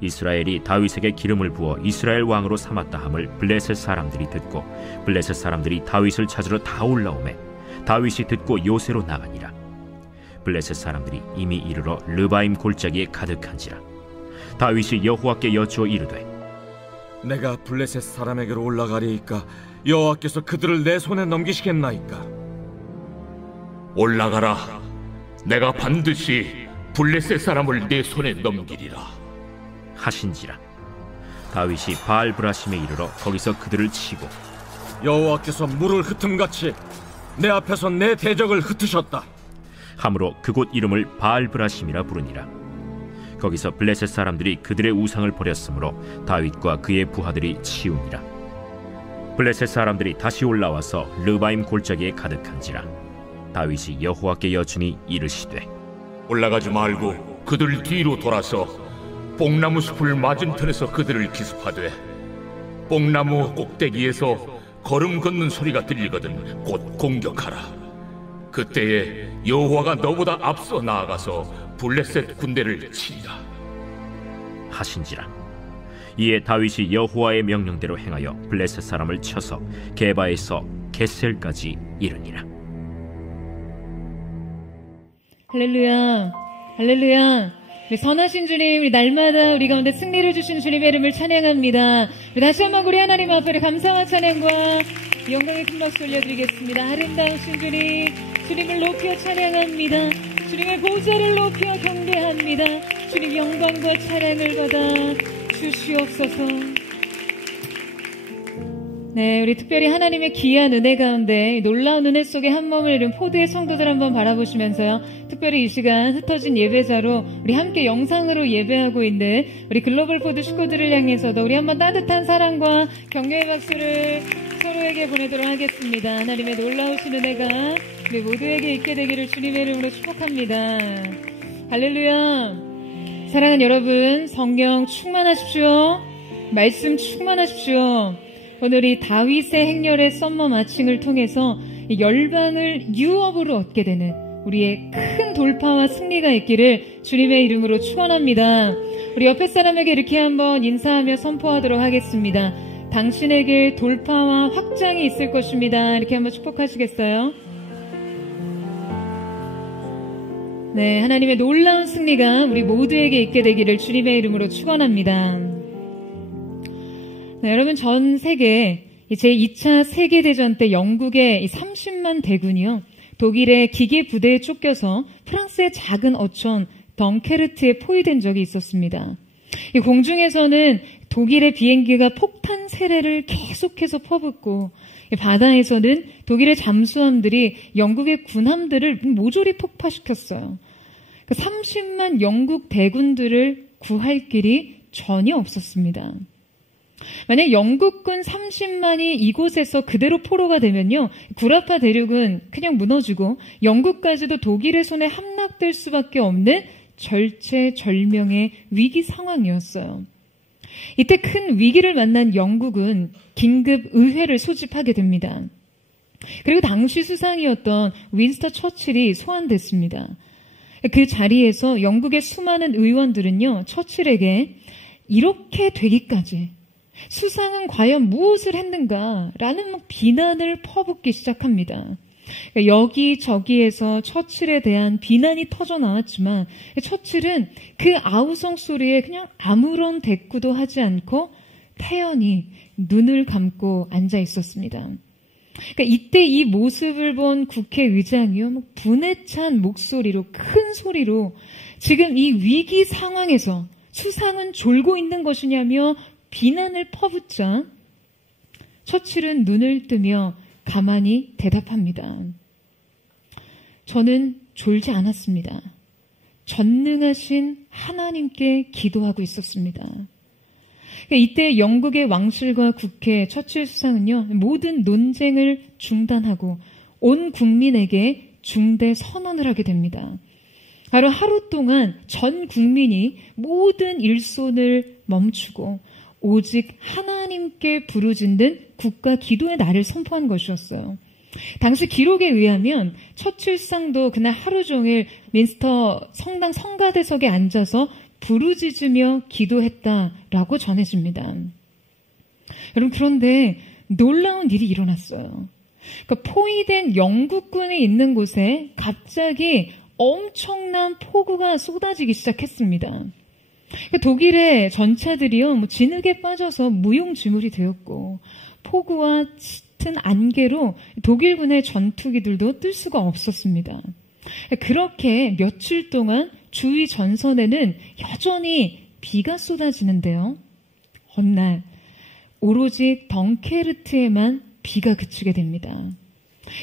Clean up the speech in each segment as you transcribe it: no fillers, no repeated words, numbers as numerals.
이스라엘이 다윗에게 기름을 부어 이스라엘 왕으로 삼았다 함을 블레셋 사람들이 듣고 블레셋 사람들이 다윗을 찾으러 다 올라오매 다윗이 듣고 요새로 나가니라. 블레셋 사람들이 이미 이르러 르바임 골짜기에 가득한지라. 다윗이 여호와께 여쭈어 이르되 내가 블레셋 사람에게로 올라가리이까 여호와께서 그들을 내 손에 넘기시겠나이까? 올라가라. 내가 반드시 블레셋 사람을 내 손에 넘기리라 하신지라. 다윗이 바알브라심에 이르러 거기서 그들을 치고 여호와께서 물을 흩음같이 내 앞에서 내 대적을 흩으셨다 함으로 그곳 이름을 바알브라심이라 부르니라. 거기서 블레셋 사람들이 그들의 우상을 버렸으므로 다윗과 그의 부하들이 치우니라. 블레셋 사람들이 다시 올라와서 르바임 골짜기에 가득한지라. 다윗이 여호와께 여쭈니 이르시되 올라가지 말고 그들 뒤로 돌아서 뽕나무 숲을 맞은편에서 그들을 기습하되 뽕나무 꼭대기에서 걸음 걷는 소리가 들리거든 곧 공격하라. 그때에 여호와가 너보다 앞서 나아가서 블레셋 군대를 치리라 하신지라. 이에 다윗이 여호와의 명령대로 행하여 블레셋 사람을 쳐서 게바에서 겟셀까지 이르니라. 할렐루야, 할렐루야. 우리 선하신 주님, 우리 날마다 우리 가운데 승리를 주신 주님의 이름을 찬양합니다. 다시 한번 우리 하나님 앞에 감사와 찬양과 영광의 큰 박수 올려드리겠습니다. 아름다우신 주님, 주님을 높여 찬양합니다. 주님의 보좌를 높여 경배합니다. 주님 영광과 찬양을 받아 주시옵소서. 네, 우리 특별히 하나님의 귀한 은혜 가운데 놀라운 은혜 속에 한 몸을 이룬 포도의 성도들 한번 바라보시면서요, 특별히 이 시간 흩어진 예배자로 우리 함께 영상으로 예배하고 있는 우리 글로벌 포도 식구들을 향해서도 우리 한번 따뜻한 사랑과 격려의 박수를 서로에게 보내도록 하겠습니다. 하나님의 놀라우신 은혜가 우리 모두에게 있게 되기를 주님의 이름으로 축복합니다. 할렐루야. 사랑하는 여러분, 성령 충만하십시오. 말씀 충만하십시오. 오늘 이 다윗의 행렬의 썸머 마칭을 통해서 열방을 유업으로 얻게 되는 우리의 큰 돌파와 승리가 있기를 주님의 이름으로 축원합니다. 우리 옆에 사람에게 이렇게 한번 인사하며 선포하도록 하겠습니다. 당신에게 돌파와 확장이 있을 것입니다. 이렇게 한번 축복하시겠어요? 네, 하나님의 놀라운 승리가 우리 모두에게 있게 되기를 주님의 이름으로 축원합니다. 네, 여러분, 전 세계 제2차 세계대전 때 영국의 30만 대군이요, 독일의 기계 부대에 쫓겨서 프랑스의 작은 어촌 덩케르트에 포위된 적이 있었습니다. 이 공중에서는 독일의 비행기가 폭탄 세례를 계속해서 퍼붓고, 바다에서는 독일의 잠수함들이 영국의 군함들을 모조리 폭파시켰어요. 30만 영국 대군들을 구할 길이 전혀 없었습니다. 만약 영국군 30만이 이곳에서 그대로 포로가 되면요, 구라파 대륙은 그냥 무너지고 영국까지도 독일의 손에 함락될 수밖에 없는 절체절명의 위기 상황이었어요. 이때 큰 위기를 만난 영국은 긴급 의회를 소집하게 됩니다. 그리고 당시 수상이었던 윈스턴 처칠이 소환됐습니다. 그 자리에서 영국의 수많은 의원들은요, 처칠에게 이렇게 되기까지 수상은 과연 무엇을 했는가라는 비난을 퍼붓기 시작합니다. 여기저기에서 처칠에 대한 비난이 터져나왔지만 처칠은 그 아우성 소리에 그냥 아무런 대꾸도 하지 않고 태연히 눈을 감고 앉아 있었습니다. 그러니까 이때 이 모습을 본 국회의장이요, 분에 찬 목소리로, 큰 소리로 지금 이 위기 상황에서 수상은 졸고 있는 것이냐며 비난을 퍼붓자 처칠은 눈을 뜨며 가만히 대답합니다. 저는 졸지 않았습니다. 전능하신 하나님께 기도하고 있었습니다. 이때 영국의 왕실과 국회, 처칠 수상은요, 모든 논쟁을 중단하고 온 국민에게 중대 선언을 하게 됩니다. 바로 하루 동안 전 국민이 모든 일손을 멈추고 오직 하나님께 부르짖는 국가 기도의 날을 선포한 것이었어요. 당시 기록에 의하면 처칠 수상도 그날 하루 종일 민스터 성당 성가대석에 앉아서 부르짖으며 기도했다라고 전해집니다. 여러분, 그런데 놀라운 일이 일어났어요. 그러니까 포위된 영국군이 있는 곳에 갑자기 엄청난 폭우가 쏟아지기 시작했습니다. 그러니까 독일의 전차들이요, 진흙에 빠져서 무용지물이 되었고, 폭우와 짙은 안개로 독일군의 전투기들도 뜰 수가 없었습니다. 그렇게 며칠 동안 주위 전선에는 여전히 비가 쏟아지는데요. 어느 날 오로지 덩케르트에만 비가 그치게 됩니다.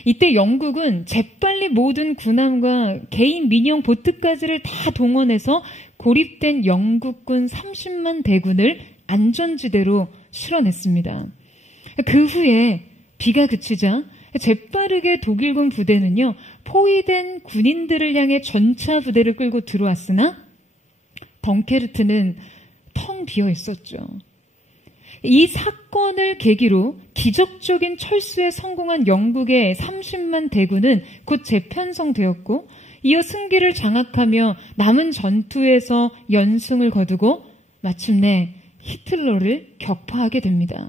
이때 영국은 재빨리 모든 군함과 개인 민용 보트까지를 다 동원해서 고립된 영국군 30만 대군을 안전지대로 실어냈습니다. 그 후에 비가 그치자 재빠르게 독일군 부대는요, 포위된 군인들을 향해 전차 부대를 끌고 들어왔으나 덩케르트는 텅 비어 있었죠. 이 사건을 계기로 기적적인 철수에 성공한 영국의 30만 대군은 곧 재편성되었고, 이어 승기를 장악하며 남은 전투에서 연승을 거두고 마침내 히틀러를 격파하게 됩니다.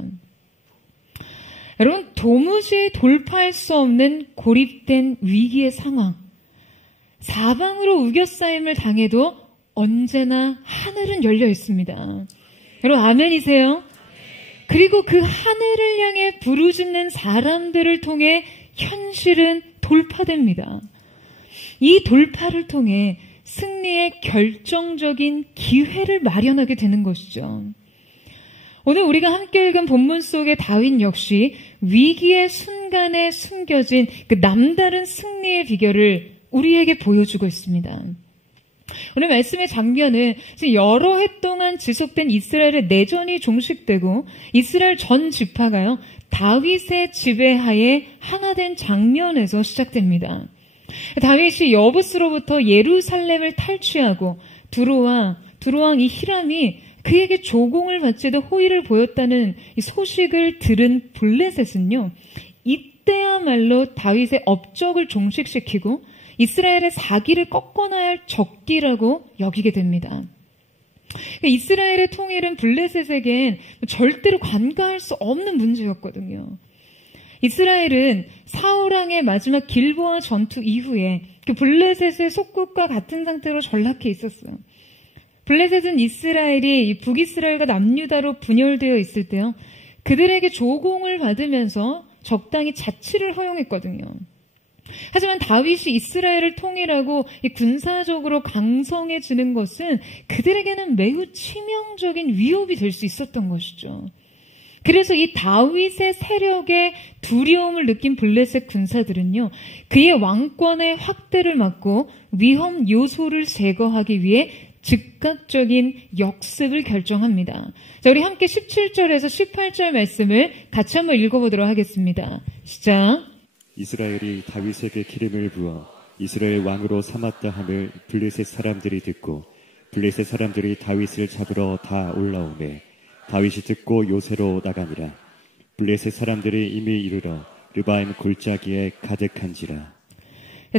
여러분, 도무지 돌파할 수 없는 고립된 위기의 상황, 사방으로 우겨싸임을 당해도 언제나 하늘은 열려 있습니다. 여러분, 아멘이세요? 그리고 그 하늘을 향해 부르짖는 사람들을 통해 현실은 돌파됩니다. 이 돌파를 통해 승리의 결정적인 기회를 마련하게 되는 것이죠. 오늘 우리가 함께 읽은 본문 속의 다윗 역시 위기의 순간에 숨겨진 그 남다른 승리의 비결을 우리에게 보여주고 있습니다. 오늘 말씀의 장면은 여러 해 동안 지속된 이스라엘의 내전이 종식되고 이스라엘 전 지파가요, 다윗의 지배하에 하나된 장면에서 시작됩니다. 다윗이 여부스로부터 예루살렘을 탈취하고 두로왕 이 히람이 그에게 조공을 바치듯 호의를 보였다는 이 소식을 들은 블레셋은요, 이때야말로 다윗의 업적을 종식시키고 이스라엘의 사기를 꺾어놔야 할 적기라고 여기게 됩니다. 이스라엘의 통일은 블레셋에겐 절대로 간과할 수 없는 문제였거든요. 이스라엘은 사울왕의 마지막 길보아 전투 이후에 그 블레셋의 속국과 같은 상태로 전락해 있었어요. 블레셋은 이스라엘이 북이스라엘과 남유다로 분열되어 있을 때요, 그들에게 조공을 받으면서 적당히 자치를 허용했거든요. 하지만 다윗이 이스라엘을 통일하고 군사적으로 강성해지는 것은 그들에게는 매우 치명적인 위협이 될 수 있었던 것이죠. 그래서 이 다윗의 세력에 두려움을 느낀 블레셋 군사들은요, 그의 왕권의 확대를 막고 위험 요소를 제거하기 위해 즉각적인 역습을 결정합니다. 자, 우리 함께 17절에서 18절 말씀을 같이 한번 읽어보도록 하겠습니다. 시작. 이스라엘이 다윗에게 기름을 부어 이스라엘 왕으로 삼았다 함을 블레셋 사람들이 듣고 블레셋 사람들이 다윗을 잡으러 다 올라오매 다윗이 듣고 요새로 나가니라. 블레셋 사람들이 이미 이르러 르바임 골짜기에 가득한지라.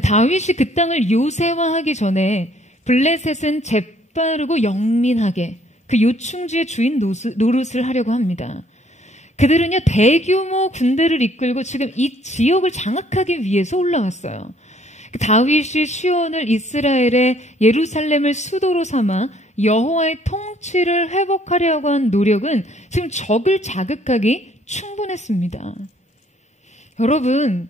다윗이 그 땅을 요새화하기 전에 블레셋은 재빠르고 영민하게 그 요충지의 주인 노릇을 하려고 합니다. 그들은요, 대규모 군대를 이끌고 지금 이 지역을 장악하기 위해서 올라왔어요. 다윗이 시온을 이스라엘의 예루살렘을 수도로 삼아 여호와의 통치를 회복하려고 한 노력은 지금 적을 자극하기 충분했습니다. 여러분,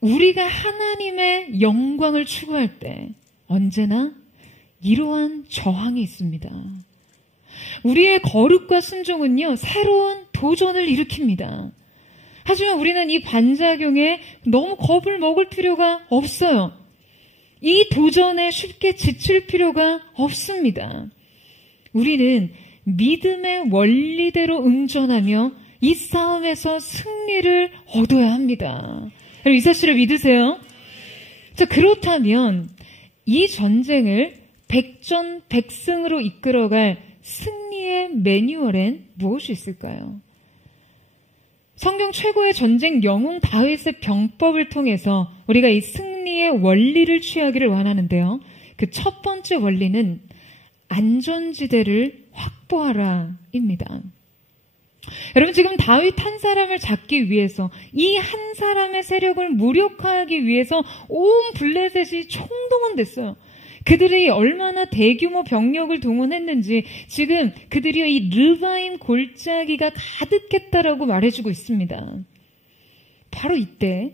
우리가 하나님의 영광을 추구할 때 언제나 이러한 저항이 있습니다. 우리의 거룩과 순종은요, 새로운 도전을 일으킵니다. 하지만 우리는 이 반작용에 너무 겁을 먹을 필요가 없어요. 이 도전에 쉽게 지칠 필요가 없습니다. 우리는 믿음의 원리대로 응전하며 이 싸움에서 승리를 얻어야 합니다. 여러분, 이 사실을 믿으세요? 자, 그렇다면 이 전쟁을 백전백승으로 이끌어갈 승리의 매뉴얼엔 무엇이 있을까요? 성경 최고의 전쟁 영웅 다윗의 병법을 통해서 우리가 이 승리의 원리를 취하기를 원하는데요. 그 첫 번째 원리는 안전지대를 확보하라입니다. 여러분, 지금 다윗 한 사람을 잡기 위해서, 이 한 사람의 세력을 무력화하기 위해서 온 블레셋이 총동원됐어요. 그들이 얼마나 대규모 병력을 동원했는지 지금 그들이 이 르바임 골짜기가 가득했다라고 말해주고 있습니다. 바로 이때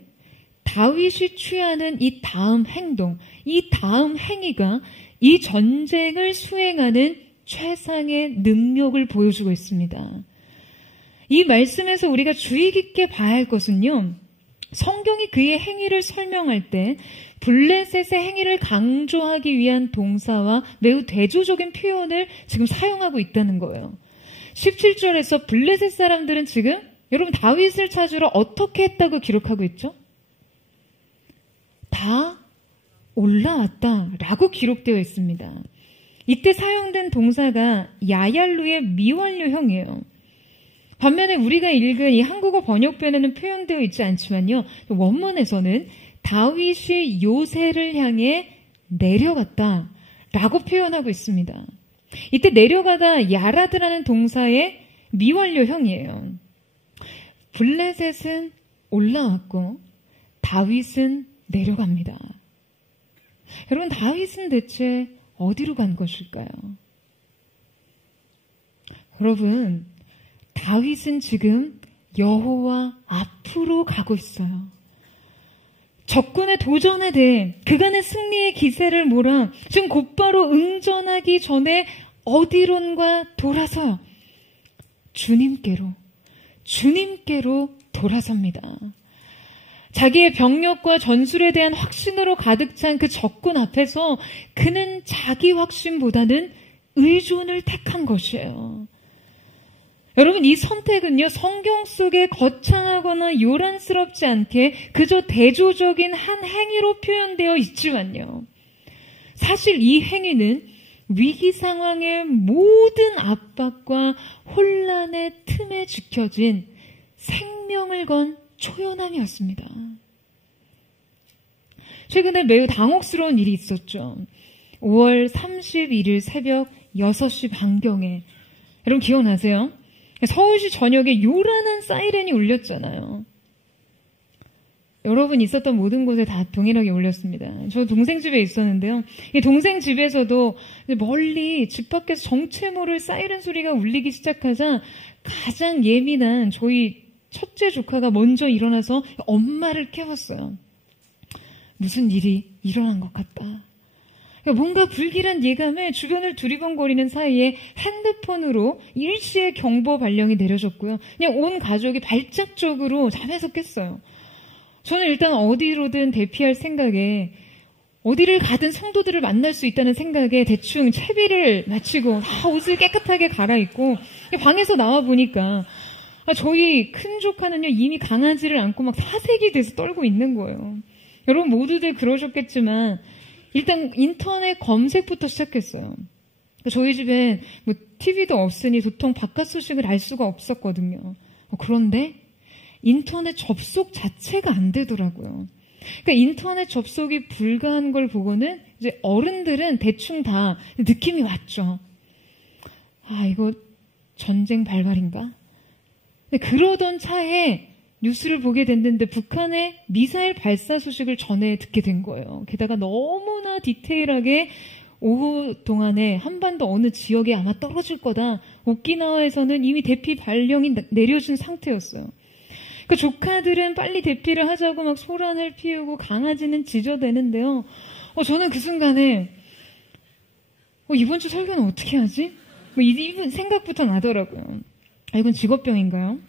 다윗이 취하는 이 다음 행동, 이 다음 행위가 이 전쟁을 수행하는 최상의 능력을 보여주고 있습니다. 이 말씀에서 우리가 주의 깊게 봐야 할 것은요, 성경이 그의 행위를 설명할 때 블레셋의 행위를 강조하기 위한 동사와 매우 대조적인 표현을 지금 사용하고 있다는 거예요. 17절에서 블레셋 사람들은 지금 여러분 다윗을 찾으러 어떻게 했다고 기록하고 있죠? 다 올라왔다라고 기록되어 있습니다. 이때 사용된 동사가 야얄루의 미완료형이에요. 반면에 우리가 읽은 이 한국어 번역본에는 표현되어 있지 않지만요, 원문에서는 다윗이 요새를 향해 내려갔다라고 표현하고 있습니다. 이때 내려가다 야라드라는 동사의 미완료형이에요. 블레셋은 올라왔고 다윗은 내려갑니다. 여러분, 다윗은 대체 어디로 간 것일까요? 여러분, 다윗은 지금 여호와 앞으로 가고 있어요. 적군의 도전에 대해 그간의 승리의 기세를 몰아 지금 곧바로 응전하기 전에 어디론가 돌아서요. 주님께로 돌아섭니다. 자기의 병력과 전술에 대한 확신으로 가득 찬 그 적군 앞에서 그는 자기 확신보다는 의존을 택한 것이에요. 여러분, 이 선택은요, 성경 속에 거창하거나 요란스럽지 않게 그저 대조적인 한 행위로 표현되어 있지만요, 사실 이 행위는 위기 상황의 모든 압박과 혼란의 틈에 지켜진 생명을 건 초연함이었습니다. 최근에 매우 당혹스러운 일이 있었죠. 5월 31일 새벽 6시 반경에, 여러분 기억나세요? 서울시 전역에 요란한 사이렌이 울렸잖아요. 여러분 있었던 모든 곳에 다 동일하게 울렸습니다. 저 동생 집에 있었는데요. 이 동생 집에서도 멀리 집 밖에서 정체 모를 사이렌 소리가 울리기 시작하자 가장 예민한 저희 첫째 조카가 먼저 일어나서 엄마를 깨웠어요. 무슨 일이 일어난 것 같다. 뭔가 불길한 예감에 주변을 두리번거리는 사이에 핸드폰으로 일시에 경보 발령이 내려졌고요. 그냥 온 가족이 발작적으로 잠에서 깼어요. 저는 일단 어디로든 대피할 생각에, 어디를 가든 성도들을 만날 수 있다는 생각에 대충 채비를 마치고 옷을 깨끗하게 갈아입고 방에서 나와 보니까 저희 큰 조카는요, 이미 강아지를 안고 막 사색이 돼서 떨고 있는 거예요. 여러분 모두들 그러셨겠지만 일단 인터넷 검색부터 시작했어요. 저희 집엔 뭐 TV도 없으니 도통 바깥 소식을 알 수가 없었거든요. 그런데 인터넷 접속 자체가 안 되더라고요. 그러니까 인터넷 접속이 불가한 걸 보고는 이제 어른들은 대충 다 느낌이 왔죠. 이거 전쟁 발발인가? 근데 그러던 차에 뉴스를 보게 됐는데 북한의 미사일 발사 소식을 전해 듣게 된 거예요. 게다가 너무나 디테일하게 오후 동안에 한반도 어느 지역에 아마 떨어질 거다. 오키나와에서는 이미 대피 발령이 내려진 상태였어요. 그 조카들은 빨리 대피를 하자고 막 소란을 피우고 강아지는 짖어대는데요. 저는 그 순간에 이번 주 설교는 어떻게 하지? 이분 생각부터 나더라고요. 이건 직업병인가요?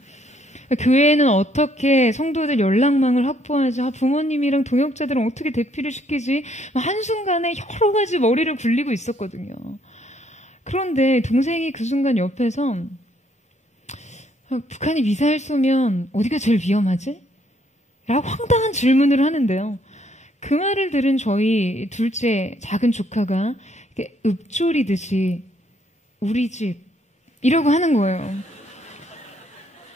교회는 어떻게 성도들 연락망을 확보하지? 부모님이랑 동역자들은 어떻게 대피를 시키지? 한순간에 여러 가지 머리를 굴리고 있었거든요. 그런데 동생이 그 순간 옆에서 북한이 미사일 쏘면 어디가 제일 위험하지? 라고 황당한 질문을 하는데요. 그 말을 들은 저희 둘째 작은 조카가 읊조리듯이 우리 집이라고 하는 거예요.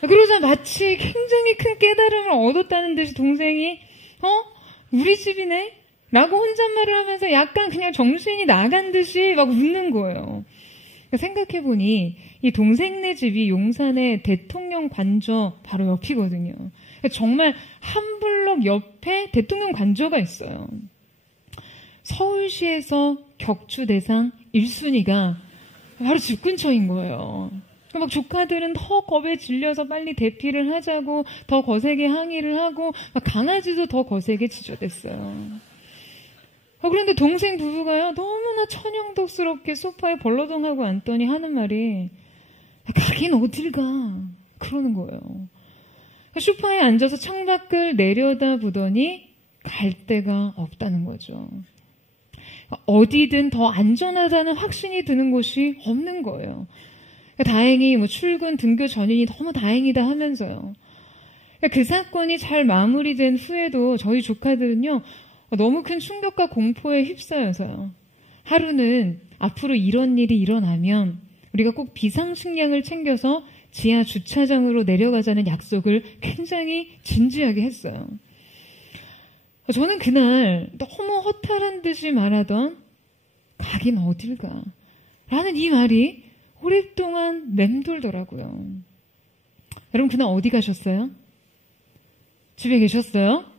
그러자 마치 굉장히 큰 깨달음을 얻었다는 듯이 동생이 우리 집이네? 라고 혼잣말을 하면서 약간 그냥 정신이 나간 듯이 막 웃는 거예요. 생각해보니 이 동생네 집이 용산의 대통령 관저 바로 옆이거든요. 정말 한 블록 옆에 대통령 관저가 있어요. 서울시에서 격추 대상 1순위가 바로 집 근처인 거예요. 막 조카들은 더 겁에 질려서 빨리 대피를 하자고 더 거세게 항의를 하고 강아지도 더 거세게 지저댔어요. 그런데 동생 부부가요 너무나 천연덕스럽게 소파에 벌러덩하고 앉더니 하는 말이 가긴 어딜 가 그러는 거예요. 소파에 앉아서 창밖을 내려다보더니 갈 데가 없다는 거죠. 어디든 더 안전하다는 확신이 드는 곳이 없는 거예요. 다행히 출근 등교 전이니 너무 다행이다 하면서요. 그 사건이 잘 마무리된 후에도 저희 조카들은요 너무 큰 충격과 공포에 휩싸여서요. 하루는 앞으로 이런 일이 일어나면 우리가 꼭 비상식량을 챙겨서 지하 주차장으로 내려가자는 약속을 굉장히 진지하게 했어요. 저는 그날 너무 허탈한 듯이 말하던 가긴 어딜 가 라는 이 말이 오랫동안 맴돌더라고요. 여러분 그날 어디 가셨어요? 집에 계셨어요?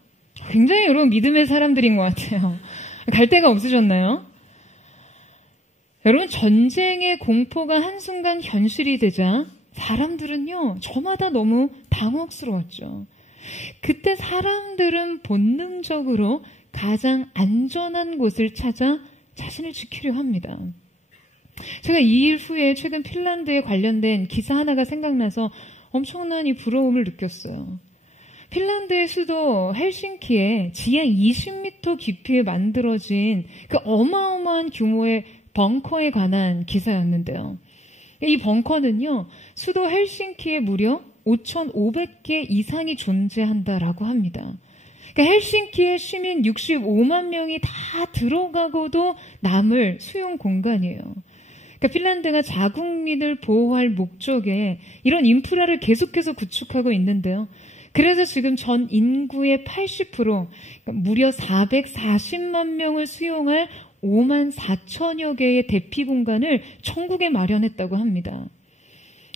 굉장히 여러분 믿음의 사람들인 것 같아요. 갈 데가 없으셨나요? 여러분 전쟁의 공포가 한순간 현실이 되자 사람들은요 저마다 너무 당혹스러웠죠. 그때 사람들은 본능적으로 가장 안전한 곳을 찾아 자신을 지키려 합니다. 제가 이 일 후에 최근 핀란드에 관련된 기사 하나가 생각나서 엄청난 이 부러움을 느꼈어요. 핀란드의 수도 헬싱키에 지하 20m 깊이에 만들어진 그 어마어마한 규모의 벙커에 관한 기사였는데요. 이 벙커는요, 수도 헬싱키에 무려 5,500개 이상이 존재한다라고 합니다. 그러니까 헬싱키의 시민 65만 명이 다 들어가고도 남을 수용 공간이에요. 그러니까 핀란드가 자국민을 보호할 목적에 이런 인프라를 계속해서 구축하고 있는데요. 그래서 지금 전 인구의 80%, 그러니까 무려 440만 명을 수용할 5만 4천여 개의 대피 공간을 천국에 마련했다고 합니다.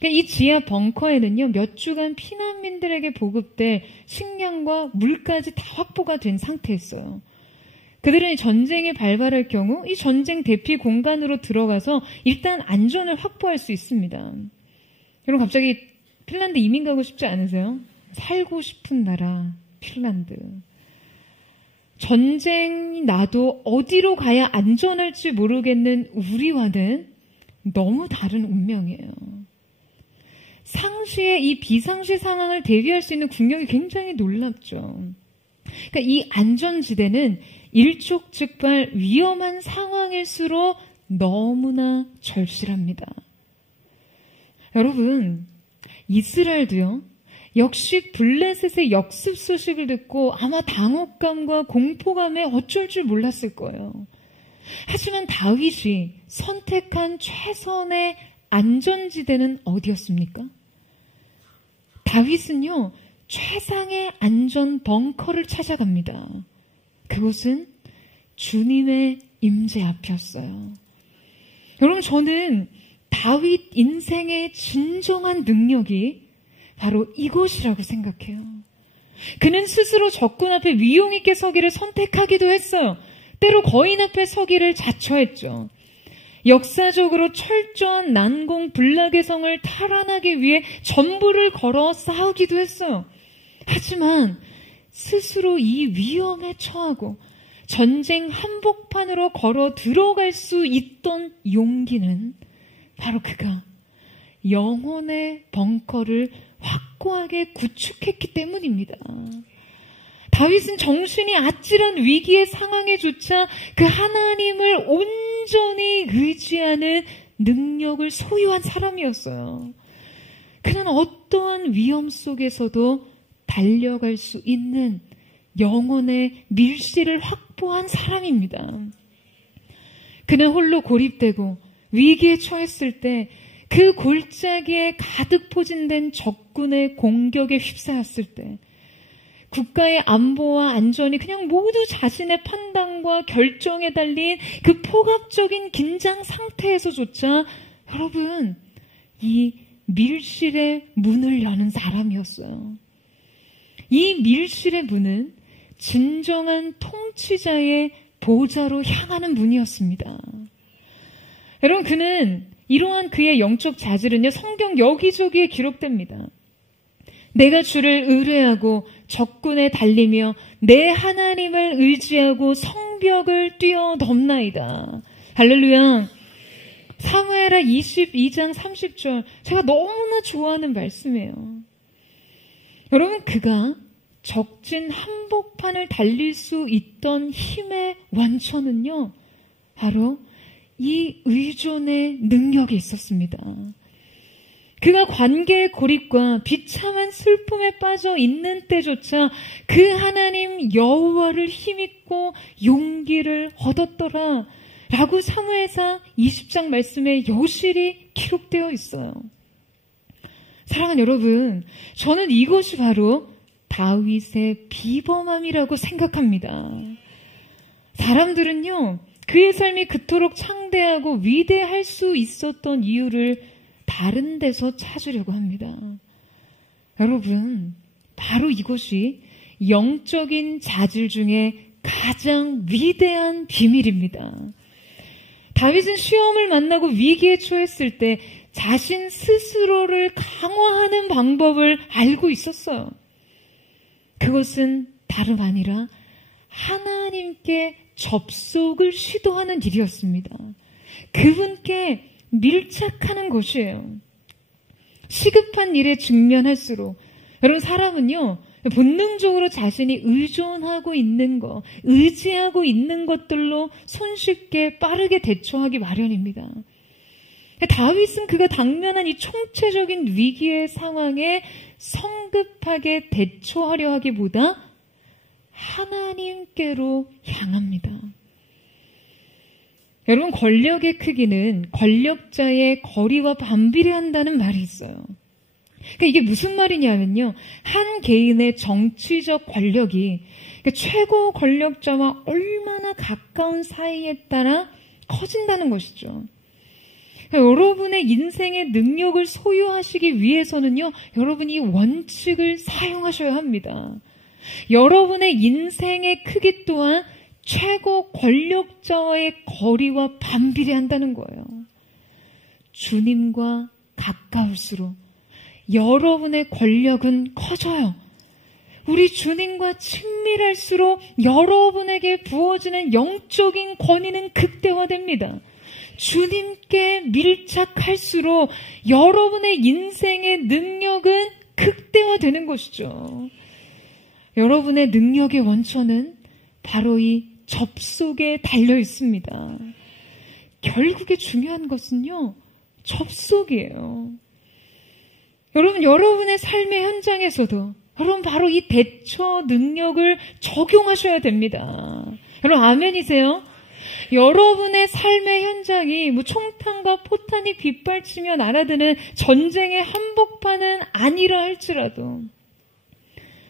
이 지하 벙커에는요, 몇 주간 피난민들에게 보급될 식량과 물까지 다 확보가 된 상태였어요. 그들은 전쟁이 발발할 경우 이 전쟁 대피 공간으로 들어가서 일단 안전을 확보할 수 있습니다. 여러분 갑자기 핀란드 이민 가고 싶지 않으세요? 살고 싶은 나라 핀란드. 전쟁이 나도 어디로 가야 안전할지 모르겠는 우리와는 너무 다른 운명이에요. 상시에 이 비상시 상황을 대비할 수 있는 국력이 굉장히 놀랍죠. 그러니까 이 안전지대는 일촉즉발 위험한 상황일수록 너무나 절실합니다. 여러분, 이스라엘도요, 역시 블레셋의 역습 소식을 듣고 아마 당혹감과 공포감에 어쩔 줄 몰랐을 거예요. 하지만 다윗이 선택한 최선의 안전지대는 어디였습니까? 다윗은요, 최상의 안전 벙커를 찾아갑니다. 그곳은 주님의 임재 앞이었어요. 여러분, 저는 다윗 인생의 진정한 능력이 바로 이곳이라고 생각해요. 그는 스스로 적군 앞에 위용 있게 서기를 선택하기도 했어요. 때로 거인 앞에 서기를 자처했죠. 역사적으로 철저한 난공 불락의 성을 탈환하기 위해 전부를 걸어 싸우기도 했어요. 하지만 스스로 이 위험에 처하고 전쟁 한복판으로 걸어 들어갈 수 있던 용기는 바로 그가 영혼의 벙커를 확고하게 구축했기 때문입니다. 다윗은 정신이 아찔한 위기의 상황에조차 그 하나님을 온전히 의지하는 능력을 소유한 사람이었어요. 그는 어떠한 위험 속에서도 달려갈 수 있는 영혼의 밀실을 확보한 사람입니다. 그는 홀로 고립되고 위기에 처했을 때 그 골짜기에 가득 포진된 적군의 공격에 휩싸였을 때 국가의 안보와 안전이 그냥 모두 자신의 판단과 결정에 달린 그 포괄적인 긴장 상태에서조차 여러분, 이 밀실의 문을 여는 사람이었어요. 이 밀실의 문은 진정한 통치자의 보좌로 향하는 문이었습니다. 여러분, 그는 이러한 그의 영적 자질은요, 성경 여기저기에 기록됩니다. 내가 주를 의뢰하고 적군에 달리며 내 하나님을 의지하고 성벽을 뛰어넘나이다. 할렐루야. 사무엘하 22장 30절, 제가 너무나 좋아하는 말씀이에요. 여러분, 그가 적진 한복판을 달릴 수 있던 힘의 원천은요, 바로 이 의존의 능력이 있었습니다. 그가 관계의 고립과 비참한 슬픔에 빠져 있는 때조차 그 하나님 여호와를 힘입고 용기를 얻었더라 라고 사무엘상 20장 말씀에 여실히 기록되어 있어요. 사랑하는 여러분, 저는 이것이 바로 다윗의 비범함이라고 생각합니다. 사람들은요, 그의 삶이 그토록 창대하고 위대할 수 있었던 이유를 다른 데서 찾으려고 합니다. 여러분, 바로 이것이 영적인 자질 중에 가장 위대한 비밀입니다. 다윗은 시험을 만나고 위기에 처했을 때 자신 스스로를 강화하는 방법을 알고 있었어요. 그것은 다름 아니라 하나님께 접속을 시도하는 일이었습니다. 그분께 밀착하는 것이에요. 시급한 일에 직면할수록 여러분, 사람은요, 본능적으로 자신이 의존하고 있는 것, 의지하고 있는 것들로 손쉽게 빠르게 대처하기 마련입니다. 다윗은 그가 당면한 이 총체적인 위기의 상황에 성급하게 대처하려 하기보다 하나님께로 향합니다. 여러분, 권력의 크기는 권력자의 거리와 반비례한다는 말이 있어요. 그러니까 이게 무슨 말이냐면요, 한 개인의 정치적 권력이 최고 권력자와 얼마나 가까운 사이에 따라 커진다는 것이죠. 그러니까 여러분의 인생의 능력을 소유하시기 위해서는요, 여러분이 이 원칙을 사용하셔야 합니다. 여러분의 인생의 크기 또한 최고 권력자와의 거리와 반비례한다는 거예요. 주님과 가까울수록 여러분의 권력은 커져요. 우리 주님과 친밀할수록 여러분에게 부어지는 영적인 권위는 극대화됩니다. 주님께 밀착할수록 여러분의 인생의 능력은 극대화되는 것이죠. 여러분의 능력의 원천은 바로 이 접속에 달려 있습니다. 결국에 중요한 것은요, 접속이에요. 여러분, 여러분의 삶의 현장에서도 여러분 바로 이 대처 능력을 적용하셔야 됩니다. 여러분, 아멘이세요? 여러분의 삶의 현장이 총탄과 포탄이 빗발치며 날아드는 전쟁의 한복판은 아니라 할지라도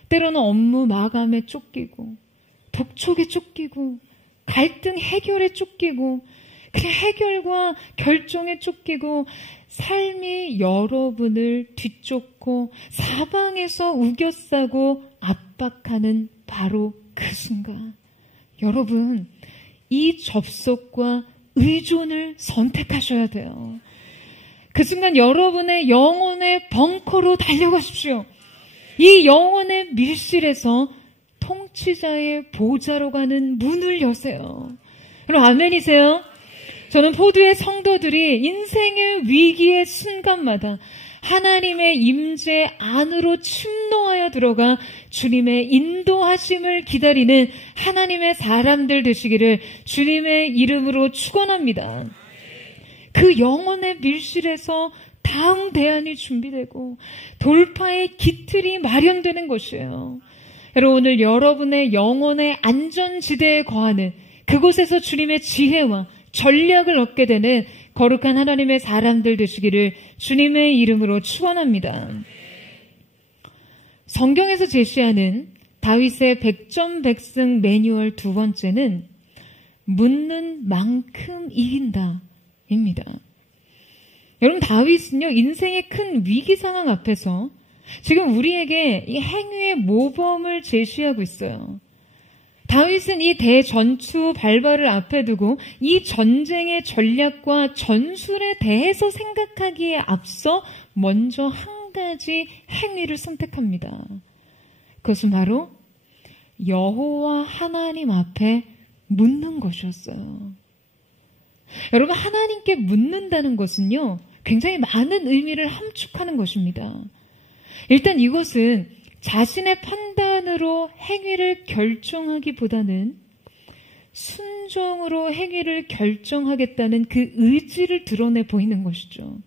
때로는 업무 마감에 쫓기고 독촉에 쫓기고 갈등 해결에 쫓기고 그냥 해결과 결정에 쫓기고 삶이 여러분을 뒤쫓고 사방에서 우겨싸고 압박하는 바로 그 순간, 여러분, 이 접속과 의존을 선택하셔야 돼요. 그 순간 여러분의 영혼의 벙커로 달려가십시오. 이 영혼의 밀실에서 통치자의 보좌로 가는 문을 여세요. 여러분, 아멘이세요? 저는 포도의 성도들이 인생의 위기의 순간마다 하나님의 임재 안으로 침노하여 들어가 주님의 인도하심을 기다리는 하나님의 사람들 되시기를 주님의 이름으로 축원합니다. 그 영혼의 밀실에서 다음 대안이 준비되고 돌파의 기틀이 마련되는 것이에요. 여러분, 오늘 여러분의 영혼의 안전지대에 거하는 그곳에서 주님의 지혜와 전략을 얻게 되는 거룩한 하나님의 사람들 되시기를 주님의 이름으로 축원합니다. 성경에서 제시하는 다윗의 백전백승 매뉴얼 두 번째는 묻는 만큼 이긴다입니다. 여러분, 다윗은요, 인생의 큰 위기 상황 앞에서 지금 우리에게 이 행위의 모범을 제시하고 있어요. 다윗은 이 대전투 발발을 앞에 두고 이 전쟁의 전략과 전술에 대해서 생각하기에 앞서 먼저 한 가지 행위를 선택합니다. 그것은 바로 여호와 하나님 앞에 묻는 것이었어요. 여러분, 하나님께 묻는다는 것은요, 굉장히 많은 의미를 함축하는 것입니다. 일단 이것은 자신의 판단으로 행위를 결정하기보다는 순종으로 행위를 결정하겠다는 그 의지를 드러내 보이는 것이죠.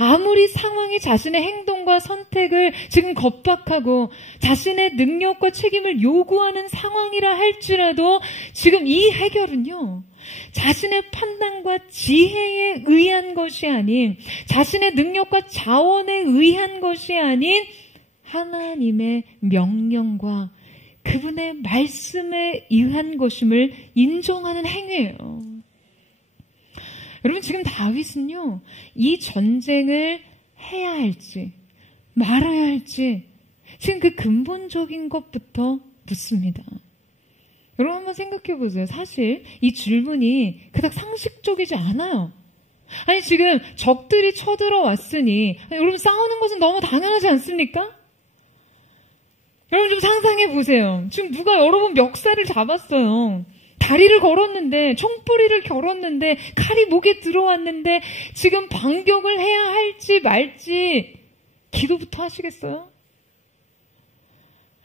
아무리 상황이 자신의 행동과 선택을 지금 겁박하고 자신의 능력과 책임을 요구하는 상황이라 할지라도 지금 이 해결은요, 자신의 판단과 지혜에 의한 것이 아닌, 자신의 능력과 자원에 의한 것이 아닌 하나님의 명령과 그분의 말씀에 의한 것임을 인정하는 행위예요. 여러분, 지금 다윗은요, 이 전쟁을 해야 할지 말아야 할지 지금 그 근본적인 것부터 묻습니다. 여러분, 한번 생각해 보세요. 사실 이 질문이 그닥 상식적이지 않아요. 아니, 지금 적들이 쳐들어왔으니 여러분, 싸우는 것은 너무 당연하지 않습니까? 여러분, 좀 상상해 보세요. 지금 누가 여러분 멱살을 잡았어요. 다리를 걸었는데, 총뿌리를 겨뤘는데, 칼이 목에 들어왔는데 지금 반격을 해야 할지 말지 기도부터 하시겠어요?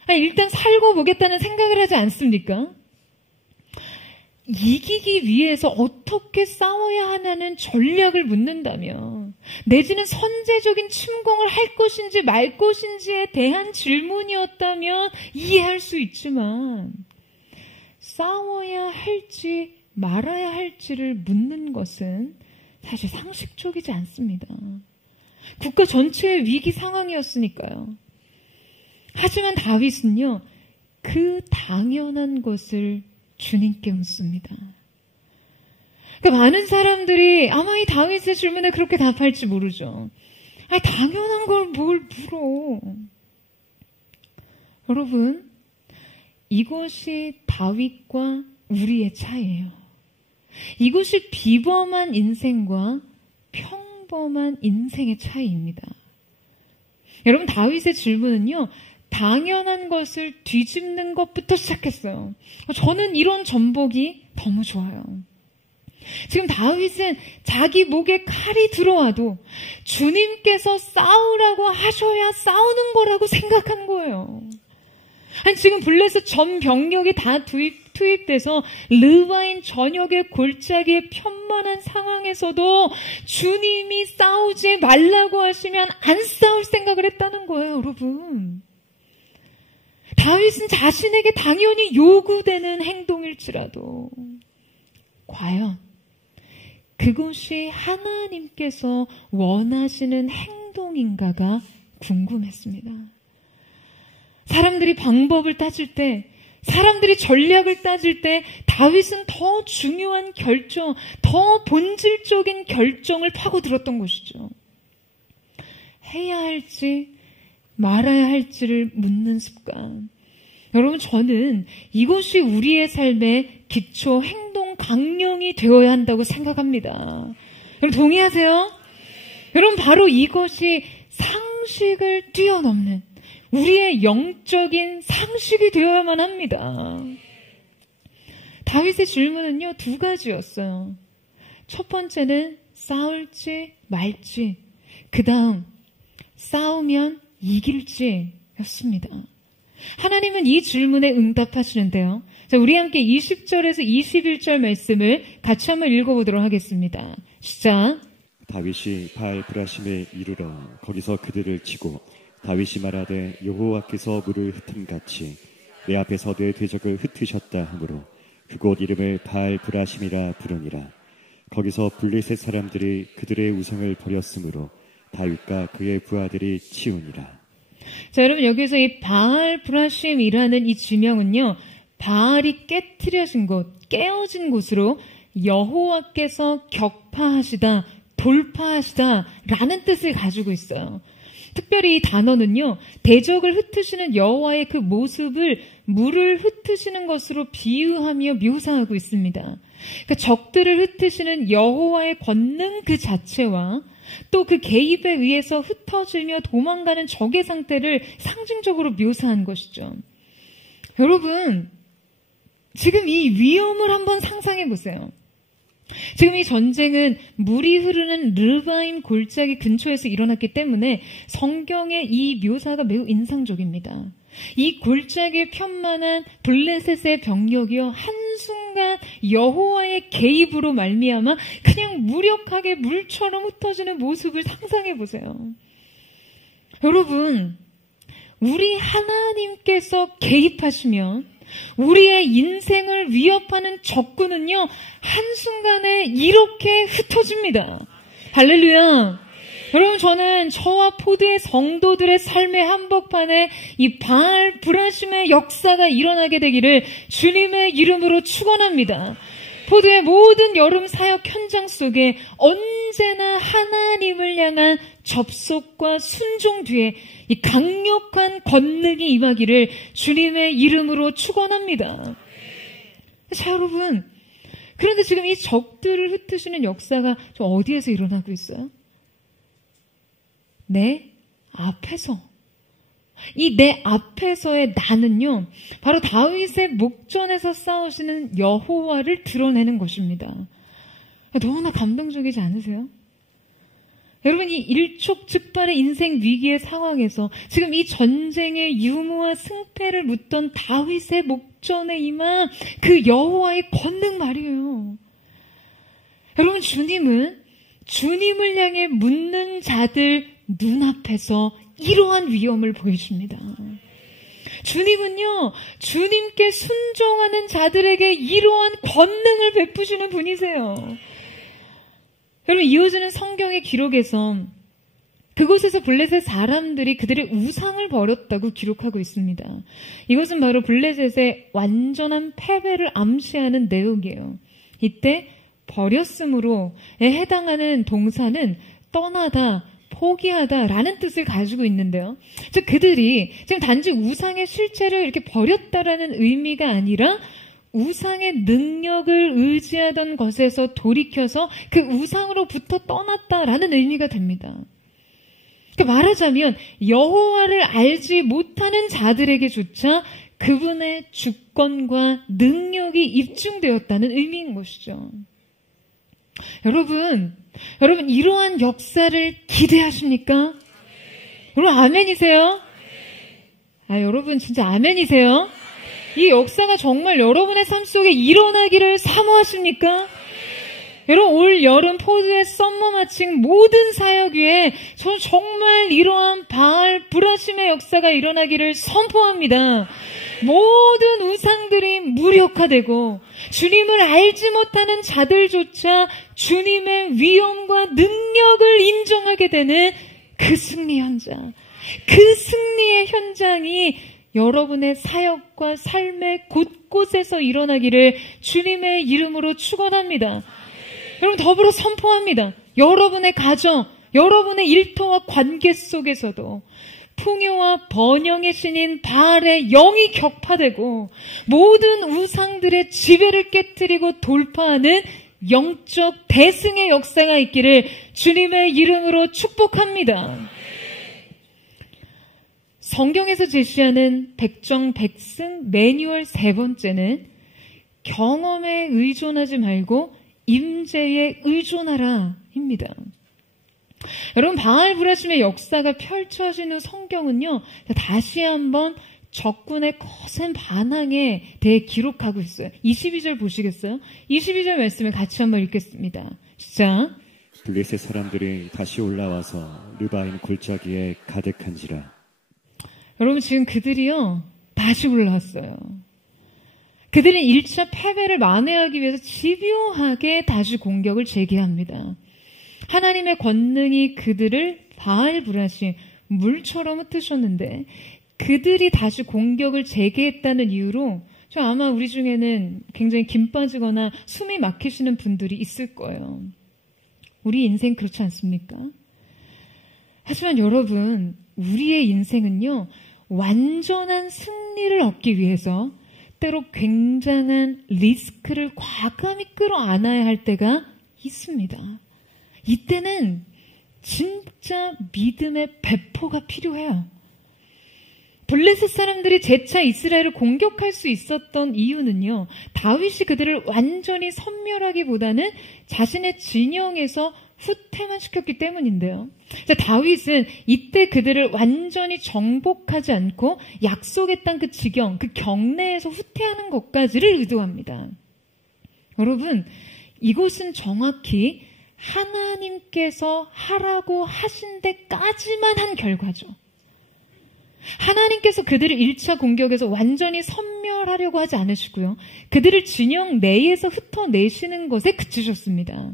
아니, 일단 살고 보겠다는 생각을 하지 않습니까? 이기기 위해서 어떻게 싸워야 하냐는 전략을 묻는다면, 내지는 선제적인 침공을 할 것인지 말 것인지에 대한 질문이었다면 이해할 수 있지만, 싸워야 할지 말아야 할지를 묻는 것은 사실 상식적이지 않습니다. 국가 전체의 위기 상황이었으니까요. 하지만 다윗은요, 그 당연한 것을 주님께 묻습니다. 그러니까 많은 사람들이 아마 이 다윗의 질문에 그렇게 답할지 모르죠. 아니, 당연한 걸 뭘 물어. 여러분, 이것이 다윗과 우리의 차이예요. 이것이 비범한 인생과 평범한 인생의 차이입니다. 여러분, 다윗의 질문은요, 당연한 것을 뒤집는 것부터 시작했어요. 저는 이런 전복이 너무 좋아요. 지금 다윗은 자기 목에 칼이 들어와도 주님께서 싸우라고 하셔야 싸우는 거라고 생각한 거예요. 아니, 지금 블레셋 전 병력이 다 투입돼서 르바인 전역의 골짜기에 편만한 상황에서도 주님이 싸우지 말라고 하시면 안 싸울 생각을 했다는 거예요, 여러분. 다윗은 자신에게 당연히 요구되는 행동일지라도 과연 그것이 하나님께서 원하시는 행동인가가 궁금했습니다. 사람들이 방법을 따질 때, 사람들이 전략을 따질 때 다윗은 더 중요한 결정, 더 본질적인 결정을 파고들었던 것이죠. 해야 할지 말아야 할지를 묻는 습관. 여러분, 저는 이것이 우리의 삶의 기초 행동 강령이 되어야 한다고 생각합니다. 여러분, 동의하세요? 여러분, 바로 이것이 상식을 뛰어넘는 우리의 영적인 상식이 되어야만 합니다. 다윗의 질문은요, 두 가지였어요. 첫 번째는 싸울지 말지, 그 다음 싸우면 이길지였습니다. 하나님은 이 질문에 응답하시는데요. 자, 우리 함께 20절에서 21절 말씀을 같이 한번 읽어보도록 하겠습니다. 시작. 다윗이 바알 브라심에 이르러 거기서 그들을 치고, 다윗이 말하되 여호와께서 물을 흩음같이 내 앞에서 내 대적을 흩으셨다 하므로 그곳 이름을 바알 브라심이라 부르니라. 거기서 블레셋 사람들이 그들의 우상을 버렸으므로 다윗과 그의 부하들이 치우니라. 자, 여러분 여기서 이 바알 브라심이라는 이 지명은요, 바알이 깨트려진 곳, 깨어진 곳으로 여호와께서 격파하시다, 돌파하시다 라는 뜻을 가지고 있어요. 특별히 이 단어는요, 대적을 흩으시는 여호와의 그 모습을 물을 흩으시는 것으로 비유하며 묘사하고 있습니다. 그러니까 적들을 흩으시는 여호와의 권능 그 자체와 또 그 개입에 의해서 흩어지며 도망가는 적의 상태를 상징적으로 묘사한 것이죠. 여러분, 지금 이 위험을 한번 상상해 보세요. 지금 이 전쟁은 물이 흐르는 르바임 골짜기 근처에서 일어났기 때문에 성경의 이 묘사가 매우 인상적입니다. 이 골짜기에 편만한 블레셋의 병력이요, 한순간 여호와의 개입으로 말미암아 그냥 무력하게 물처럼 흩어지는 모습을 상상해 보세요. 여러분, 우리 하나님께서 개입하시면 우리의 인생을 위협하는 적군은요, 한순간에 이렇게 흩어집니다. 할렐루야. 여러분, 저는 저와 포드의 성도들의 삶의 한복판에 이 바알 브라심의 역사가 일어나게 되기를 주님의 이름으로 축원합니다. 포드의 모든 여름 사역 현장 속에 언제나 하나님을 향한 접속과 순종 뒤에 이 강력한 권능이 임하기를 주님의 이름으로 축원합니다. 자, 여러분, 그런데 지금 이 적들을 흩으시는 역사가 저 어디에서 일어나고 있어요? 내 앞에서. 이 내 앞에서의 나는요, 바로 다윗의 목전에서 싸우시는 여호와를 드러내는 것입니다. 너무나 감동적이지 않으세요? 여러분, 이 일촉즉발의 인생 위기의 상황에서 지금 이 전쟁의 유무와 승패를 묻던 다윗의 목전에 임한 그 여호와의 권능 말이에요. 여러분, 주님은 주님을 향해 묻는 자들 눈앞에서 이러한 위엄을 보여줍니다. 주님은요, 주님께 순종하는 자들에게 이러한 권능을 베푸시는 분이세요. 여러분, 이어지는 성경의 기록에서 그곳에서 블레셋 사람들이 그들의 우상을 버렸다고 기록하고 있습니다. 이것은 바로 블레셋의 완전한 패배를 암시하는 내용이에요. 이때 버렸음으로에 해당하는 동사는 떠나다, 포기하다라는 뜻을 가지고 있는데요. 즉, 그들이 지금 단지 우상의 실체를 이렇게 버렸다라는 의미가 아니라 우상의 능력을 의지하던 것에서 돌이켜서 그 우상으로부터 떠났다라는 의미가 됩니다. 그러니까 말하자면 여호와를 알지 못하는 자들에게조차 그분의 주권과 능력이 입증되었다는 의미인 것이죠. 여러분 이러한 역사를 기대하십니까? 여러분 아멘이세요? 여러분 진짜 아멘이세요? 이 역사가 정말 여러분의 삶 속에 일어나기를 사모하십니까? 여러분, 올 여름 포드의 썸머 마칭 모든 사역 위에 저는 정말 이러한 바알 브라심의 역사가 일어나기를 선포합니다. 모든 우상들이 무력화되고 주님을 알지 못하는 자들조차 주님의 위엄과 능력을 인정하게 되는 그 승리 현장, 그 승리의 현장이 여러분의 사역과 삶의 곳곳에서 일어나기를 주님의 이름으로 축원합니다. 여러분, 더불어 선포합니다. 여러분의 가정, 여러분의 일터와 관계 속에서도 풍요와 번영의 신인 바알의 영이 격파되고 모든 우상들의 지배를 깨뜨리고 돌파하는 영적 대승의 역사가 있기를 주님의 이름으로 축복합니다. 성경에서 제시하는 백정백승 매뉴얼 세 번째는 경험에 의존하지 말고 임재에 의존하라 입니다. 여러분, 바알 브라심의 역사가 펼쳐진 후 성경은요, 다시 한번 적군의 거센 반항에 대해 기록하고 있어요. 22절 보시겠어요? 22절 말씀을 같이 한번 읽겠습니다. 시작. 블레셋 사람들이 다시 올라와서 르바임 골짜기에 가득한지라. 여러분, 지금 그들이요 다시 올라왔어요. 그들은 1차 패배를 만회하기 위해서 집요하게 다시 공격을 재개합니다. 하나님의 권능이 그들을 바알 브라심, 물처럼 흩으셨는데 그들이 다시 공격을 재개했다는 이유로 저 아마 우리 중에는 굉장히 김 빠지거나 숨이 막히시는 분들이 있을 거예요. 우리 인생 그렇지 않습니까? 하지만 여러분, 우리의 인생은요, 완전한 승리를 얻기 위해서 때로 굉장한 리스크를 과감히 끌어안아야 할 때가 있습니다. 이때는 진짜 믿음의 배포가 필요해요. 블레셋 사람들이 재차 이스라엘을 공격할 수 있었던 이유는요, 다윗이 그들을 완전히 섬멸하기보다는 자신의 진영에서 후퇴만 시켰기 때문인데요. 다윗은 이때 그들을 완전히 정복하지 않고 약속의 땅 그 지경, 그 경내에서 후퇴하는 것까지를 의도합니다. 여러분, 이곳은 정확히 하나님께서 하라고 하신 데까지만 한 결과죠. 하나님께서 그들을 1차 공격에서 완전히 섬멸하려고 하지 않으시고요. 그들을 진영 내에서 흩어내시는 것에 그치셨습니다.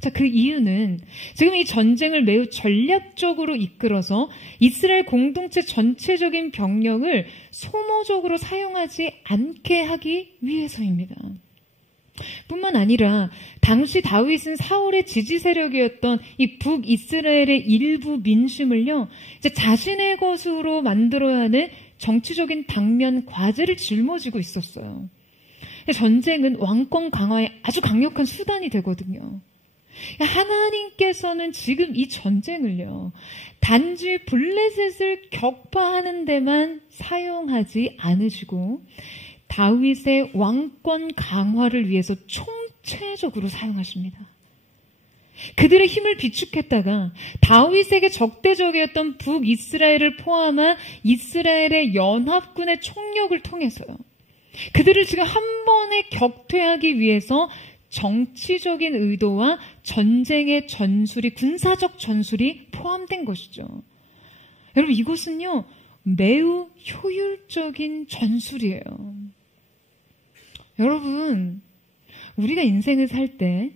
자, 그 이유는 지금 이 전쟁을 매우 전략적으로 이끌어서 이스라엘 공동체 전체적인 병력을 소모적으로 사용하지 않게 하기 위해서입니다. 뿐만 아니라 당시 다윗은 사울의 지지 세력이었던 이 북이스라엘의 일부 민심을요, 이제 자신의 것으로 만들어야 하는 정치적인 당면 과제를 짊어지고 있었어요. 전쟁은 왕권 강화의 아주 강력한 수단이 되거든요. 하나님께서는 지금 이 전쟁을요, 단지 블레셋을 격파하는 데만 사용하지 않으시고 다윗의 왕권 강화를 위해서 총체적으로 사용하십니다. 그들의 힘을 비축했다가 다윗에게 적대적이었던 북이스라엘을 포함한 이스라엘의 연합군의 총력을 통해서요, 그들을 지금 한 번에 격퇴하기 위해서 정치적인 의도와 전쟁의 전술이, 군사적 전술이 포함된 것이죠. 여러분, 이것은요, 매우 효율적인 전술이에요. 여러분, 우리가 인생을 살 때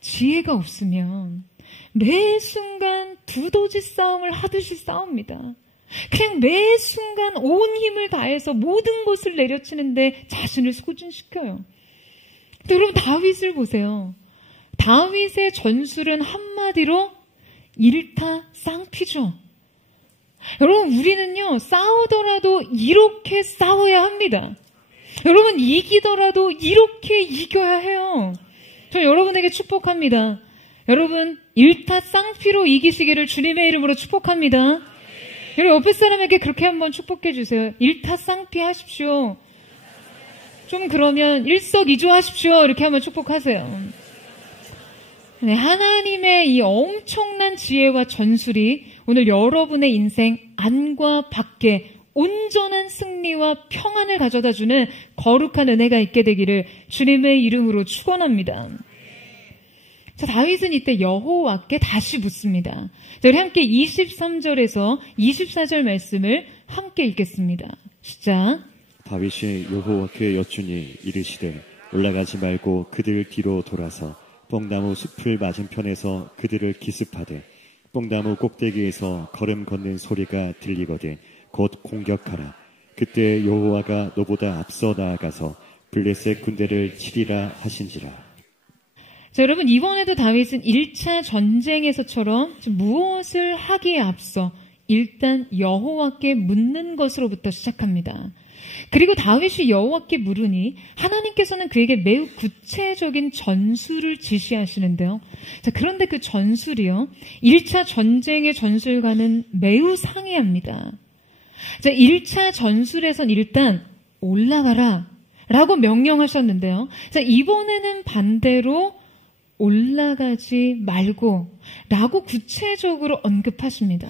지혜가 없으면 매 순간 두더지 싸움을 하듯이 싸웁니다. 그냥 매 순간 온 힘을 다해서 모든 것을 내려치는데 자신을 소진시켜요. 근데 여러분, 다윗을 보세요. 다윗의 전술은 한마디로 일타쌍피죠. 여러분, 우리는요, 싸우더라도 이렇게 싸워야 합니다. 여러분, 이기더라도 이렇게 이겨야 해요. 저 여러분에게 축복합니다. 여러분, 일타쌍피로 이기시기를 주님의 이름으로 축복합니다. 여러분, 옆에 사람에게 그렇게 한번 축복해 주세요. 일타쌍피 하십시오. 좀 그러면 일석이조 하십시오. 이렇게 한번 축복하세요. 네, 하나님의 이 엄청난 지혜와 전술이 오늘 여러분의 인생 안과 밖에 온전한 승리와 평안을 가져다주는 거룩한 은혜가 있게 되기를 주님의 이름으로 축원합니다. 자, 다윗은 이때 여호와께 다시 묻습니다. 자, 우리 함께 23절에서 24절 말씀을 함께 읽겠습니다. 시작. 다윗이 여호와께 여쭈니 이르시되 올라가지 말고 그들 뒤로 돌아서 뽕나무 숲을 맞은편에서 그들을 기습하되 뽕나무 꼭대기에서 걸음 걷는 소리가 들리거든 곧 공격하라. 그때 여호와가 너보다 앞서 나아가서 블레셋 군대를 치리라 하신지라. 자, 여러분, 이번에도 다윗은 1차 전쟁에서처럼 무엇을 하기에 앞서 일단 여호와께 묻는 것으로부터 시작합니다. 그리고 다윗이 여호와께 물으니 하나님께서는 그에게 매우 구체적인 전술을 지시하시는데요. 자, 그런데 그 전술이요, 1차 전쟁의 전술과는 매우 상이합니다. 자, 1차 전술에선 일단 올라가라 라고 명령하셨는데요. 자, 이번에는 반대로 올라가지 말고 라고 구체적으로 언급하십니다.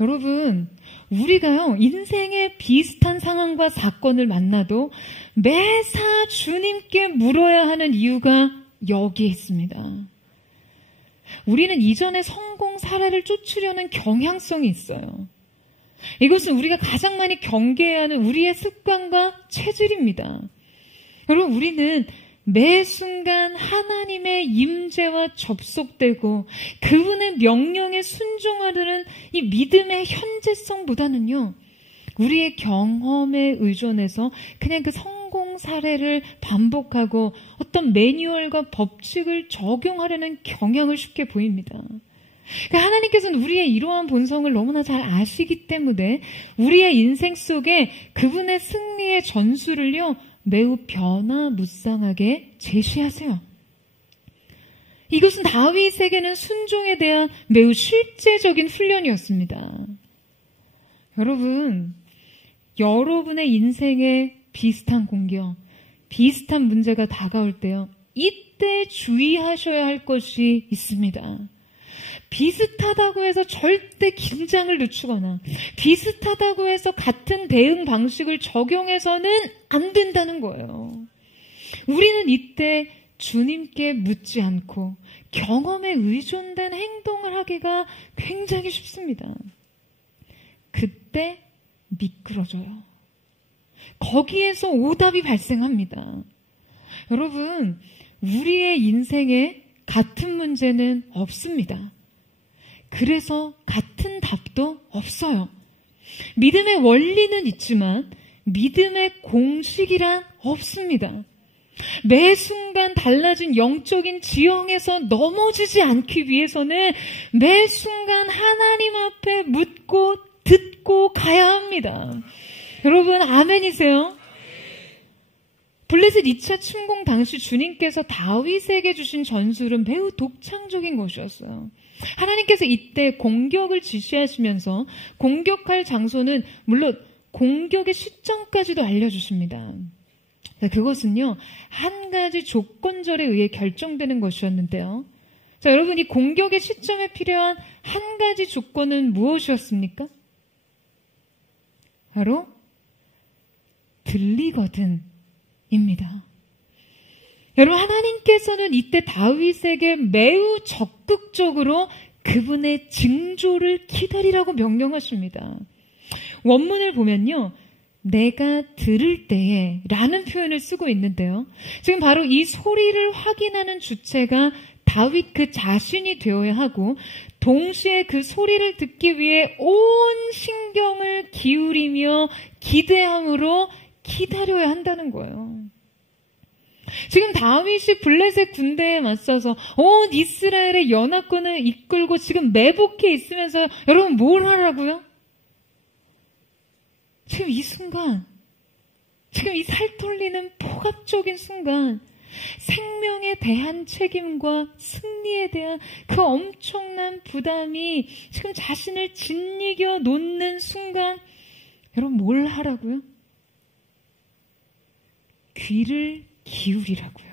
여러분, 우리가요, 인생의 비슷한 상황과 사건을 만나도 매사 주님께 물어야 하는 이유가 여기에 있습니다. 우리는 이전의 성공 사례를 쫓으려는 경향성이 있어요. 이것은 우리가 가장 많이 경계해야 하는 우리의 습관과 체질입니다. 여러분, 우리는 매 순간 하나님의 임재와 접속되고 그분의 명령에 순종하려는 이 믿음의 현재성보다는요, 우리의 경험에 의존해서 그냥 그 성공 사례를 반복하고 어떤 매뉴얼과 법칙을 적용하려는 경향을 쉽게 보입니다. 그러니까 하나님께서는 우리의 이러한 본성을 너무나 잘 아시기 때문에 우리의 인생 속에 그분의 승리의 전술을요, 매우 변화무쌍하게 제시하세요. 이것은 다윗에게는 순종에 대한 매우 실제적인 훈련이었습니다. 여러분의 인생에 비슷한 공격, 비슷한 문제가 다가올 때요, 이때 주의하셔야 할 것이 있습니다. 비슷하다고 해서 절대 긴장을 늦추거나 비슷하다고 해서 같은 대응 방식을 적용해서는 안 된다는 거예요. 우리는 이때 주님께 묻지 않고 경험에 의존된 행동을 하기가 굉장히 쉽습니다. 그때 미끄러져요. 거기에서 오답이 발생합니다. 여러분, 우리의 인생에 같은 문제는 없습니다. 그래서 같은 답도 없어요. 믿음의 원리는 있지만 믿음의 공식이란 없습니다. 매 순간 달라진 영적인 지형에서 넘어지지 않기 위해서는 매 순간 하나님 앞에 묻고 듣고 가야 합니다. 여러분, 아멘이세요? 블레셋 2차 침공 당시 주님께서 다윗에게 주신 전술은 매우 독창적인 것이었어요. 하나님께서 이때 공격을 지시하시면서 공격할 장소는 물론 공격의 시점까지도 알려주십니다. 그것은요, 한 가지 조건절에 의해 결정되는 것이었는데요. 자, 여러분, 이 공격의 시점에 필요한 한 가지 조건은 무엇이었습니까? 바로 들리거든 입니다. 여러분, 하나님께서는 이때 다윗에게 매우 적극적으로 그분의 징조를 기다리라고 명령하십니다. 원문을 보면요, 내가 들을 때에 라는 표현을 쓰고 있는데요, 지금 바로 이 소리를 확인하는 주체가 다윗 그 자신이 되어야 하고, 동시에 그 소리를 듣기 위해 온 신경을 기울이며 기대함으로 기다려야 한다는 거예요. 지금 다윗이 블레셋 군대에 맞서서 온 이스라엘의 연합군을 이끌고 지금 매복해 있으면서 여러분 뭘 하라고요? 지금 이 순간, 지금 이 살떨리는 폭압적인 순간, 생명에 대한 책임과 승리에 대한 그 엄청난 부담이 지금 자신을 짓이겨 놓는 순간, 여러분 뭘 하라고요? 귀를 기울이라고요.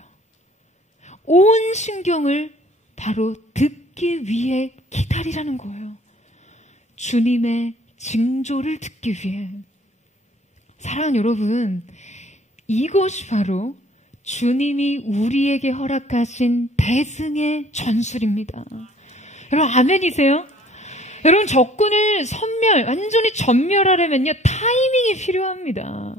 온 신경을 바로 듣기 위해 기다리라는 거예요. 주님의 징조를 듣기 위해. 사랑하는 여러분, 이것이 바로 주님이 우리에게 허락하신 대승의 전술입니다. 여러분, 아멘이세요? 여러분, 적군을 완전히 전멸하려면요, 타이밍이 필요합니다.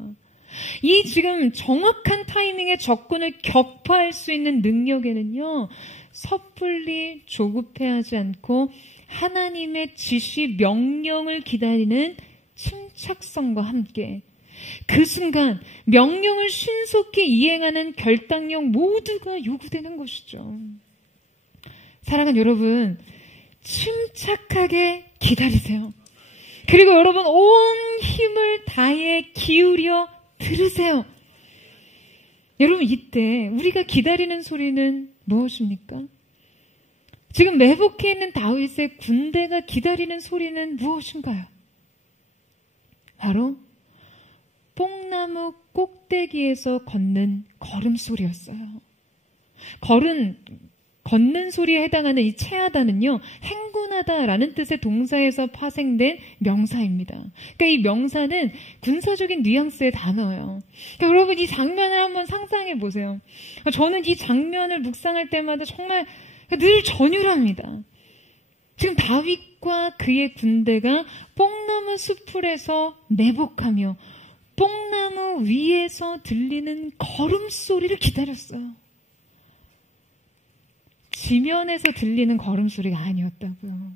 이 지금 정확한 타이밍에 적군을 격파할 수 있는 능력에는요, 섣불리 조급해하지 않고 하나님의 지시 명령을 기다리는 침착성과 함께 그 순간 명령을 신속히 이행하는 결단력 모두가 요구되는 것이죠. 사랑하는 여러분, 침착하게 기다리세요. 그리고 여러분 온 힘을 다해 기울여 들으세요. 여러분, 이때 우리가 기다리는 소리는 무엇입니까? 지금 매복해 있는 다윗의 군대가 기다리는 소리는 무엇인가요? 바로 뽕나무 꼭대기에서 걷는 걸음소리였어요. 걷는 소리에 해당하는 이 체하다는요, 행군하다라는 뜻의 동사에서 파생된 명사입니다. 그러니까 이 명사는 군사적인 뉘앙스의 단어예요. 그러니까 여러분, 이 장면을 한번 상상해 보세요. 저는 이 장면을 묵상할 때마다 정말 늘 전율합니다. 지금 다윗과 그의 군대가 뽕나무 숲풀에서 매복하며 뽕나무 위에서 들리는 걸음소리를 기다렸어요. 지면에서 들리는 걸음소리가 아니었다고요.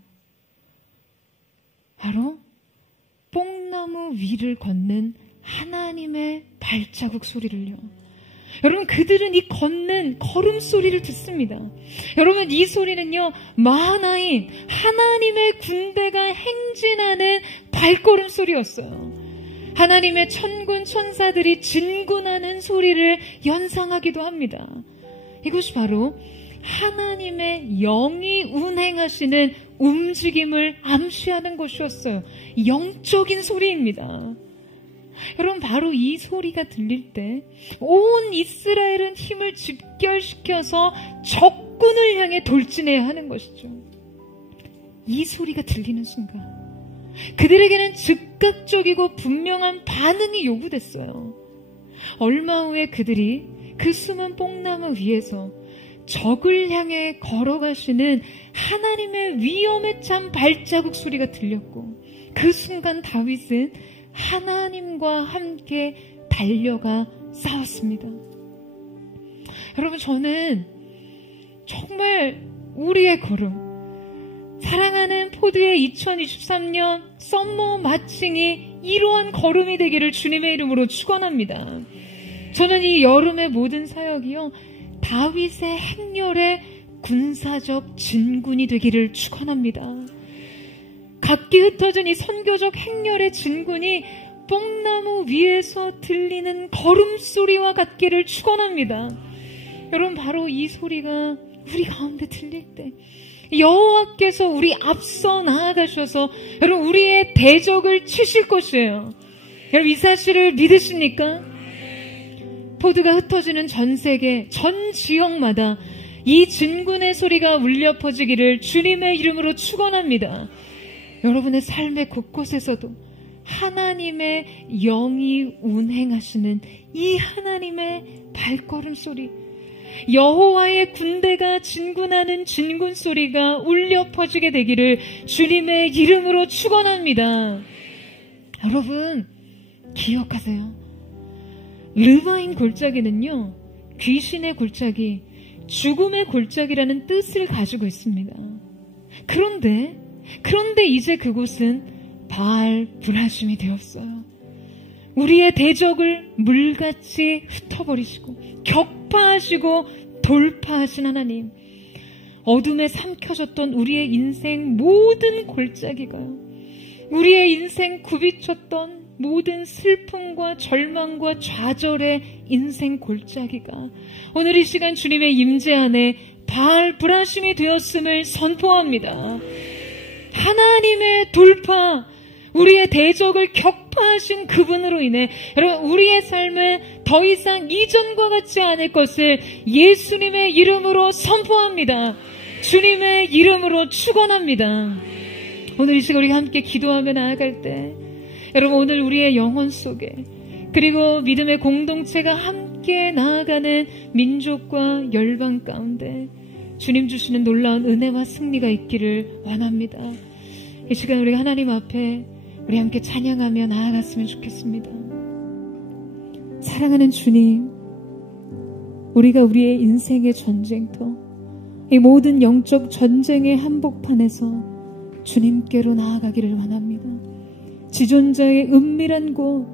바로 뽕나무 위를 걷는 하나님의 발자국 소리를요. 여러분, 그들은 이 걷는 걸음소리를 듣습니다. 여러분, 이 소리는요, 마하나임 하나님의 군대가 행진하는 발걸음 소리였어요. 하나님의 천군 천사들이 진군하는 소리를 연상하기도 합니다. 이것이 바로 하나님의 영이 운행하시는 움직임을 암시하는 것이었어요. 영적인 소리입니다. 여러분, 바로 이 소리가 들릴 때 온 이스라엘은 힘을 집결시켜서 적군을 향해 돌진해야 하는 것이죠. 이 소리가 들리는 순간 그들에게는 즉각적이고 분명한 반응이 요구됐어요. 얼마 후에 그들이 그 숨은 뽕나무 위에서 적을 향해 걸어가시는 하나님의 위엄에 찬 발자국 소리가 들렸고, 그 순간 다윗은 하나님과 함께 달려가 싸웠습니다. 여러분, 저는 정말 우리의 걸음, 사랑하는 포드의 2023년 썸머 마칭이 이러한 걸음이 되기를 주님의 이름으로 축원합니다. 저는 이 여름의 모든 사역이요, 다윗의 행렬의 군사적 진군이 되기를 축원합니다. 각기 흩어진 이 선교적 행렬의 진군이 뽕나무 위에서 들리는 걸음소리와 같기를 축원합니다. 여러분, 바로 이 소리가 우리 가운데 들릴 때 여호와께서 우리 앞서 나아가셔서 여러분 우리의 대적을 치실 것이에요. 여러분, 이 사실을 믿으십니까? 포드가 흩어지는 전 세계, 전 지역마다 이 진군의 소리가 울려 퍼지기를 주님의 이름으로 축원합니다. 여러분의 삶의 곳곳에서도 하나님의 영이 운행하시는 이 하나님의 발걸음 소리, 여호와의 군대가 진군하는 진군 소리가 울려 퍼지게 되기를 주님의 이름으로 축원합니다. 여러분, 기억하세요. 르바임 골짜기는요, 귀신의 골짜기, 죽음의 골짜기라는 뜻을 가지고 있습니다. 그런데 이제 그곳은 바알 브라심이 되었어요. 우리의 대적을 물같이 흩어버리시고 격파하시고 돌파하신 하나님, 어둠에 삼켜졌던 우리의 인생 모든 골짜기가요, 우리의 인생 굽이쳤던 모든 슬픔과 절망과 좌절의 인생 골짜기가 오늘 이 시간 주님의 임재 안에 바알 브라심이 되었음을 선포합니다. 하나님의 돌파, 우리의 대적을 격파하신 그분으로 인해 여러분 우리의 삶은 더 이상 이전과 같지 않을 것을 예수님의 이름으로 선포합니다. 주님의 이름으로 축원합니다. 오늘 이 시간 우리가 함께 기도하며 나아갈 때 여러분, 오늘 우리의 영혼 속에, 그리고 믿음의 공동체가 함께 나아가는 민족과 열방 가운데 주님 주시는 놀라운 은혜와 승리가 있기를 원합니다. 이 시간 우리 하나님 앞에 우리 함께 찬양하며 나아갔으면 좋겠습니다. 사랑하는 주님, 우리가 우리의 인생의 전쟁터, 이 모든 영적 전쟁의 한복판에서 주님께로 나아가기를 원합니다. 지존자의 은밀한 곳,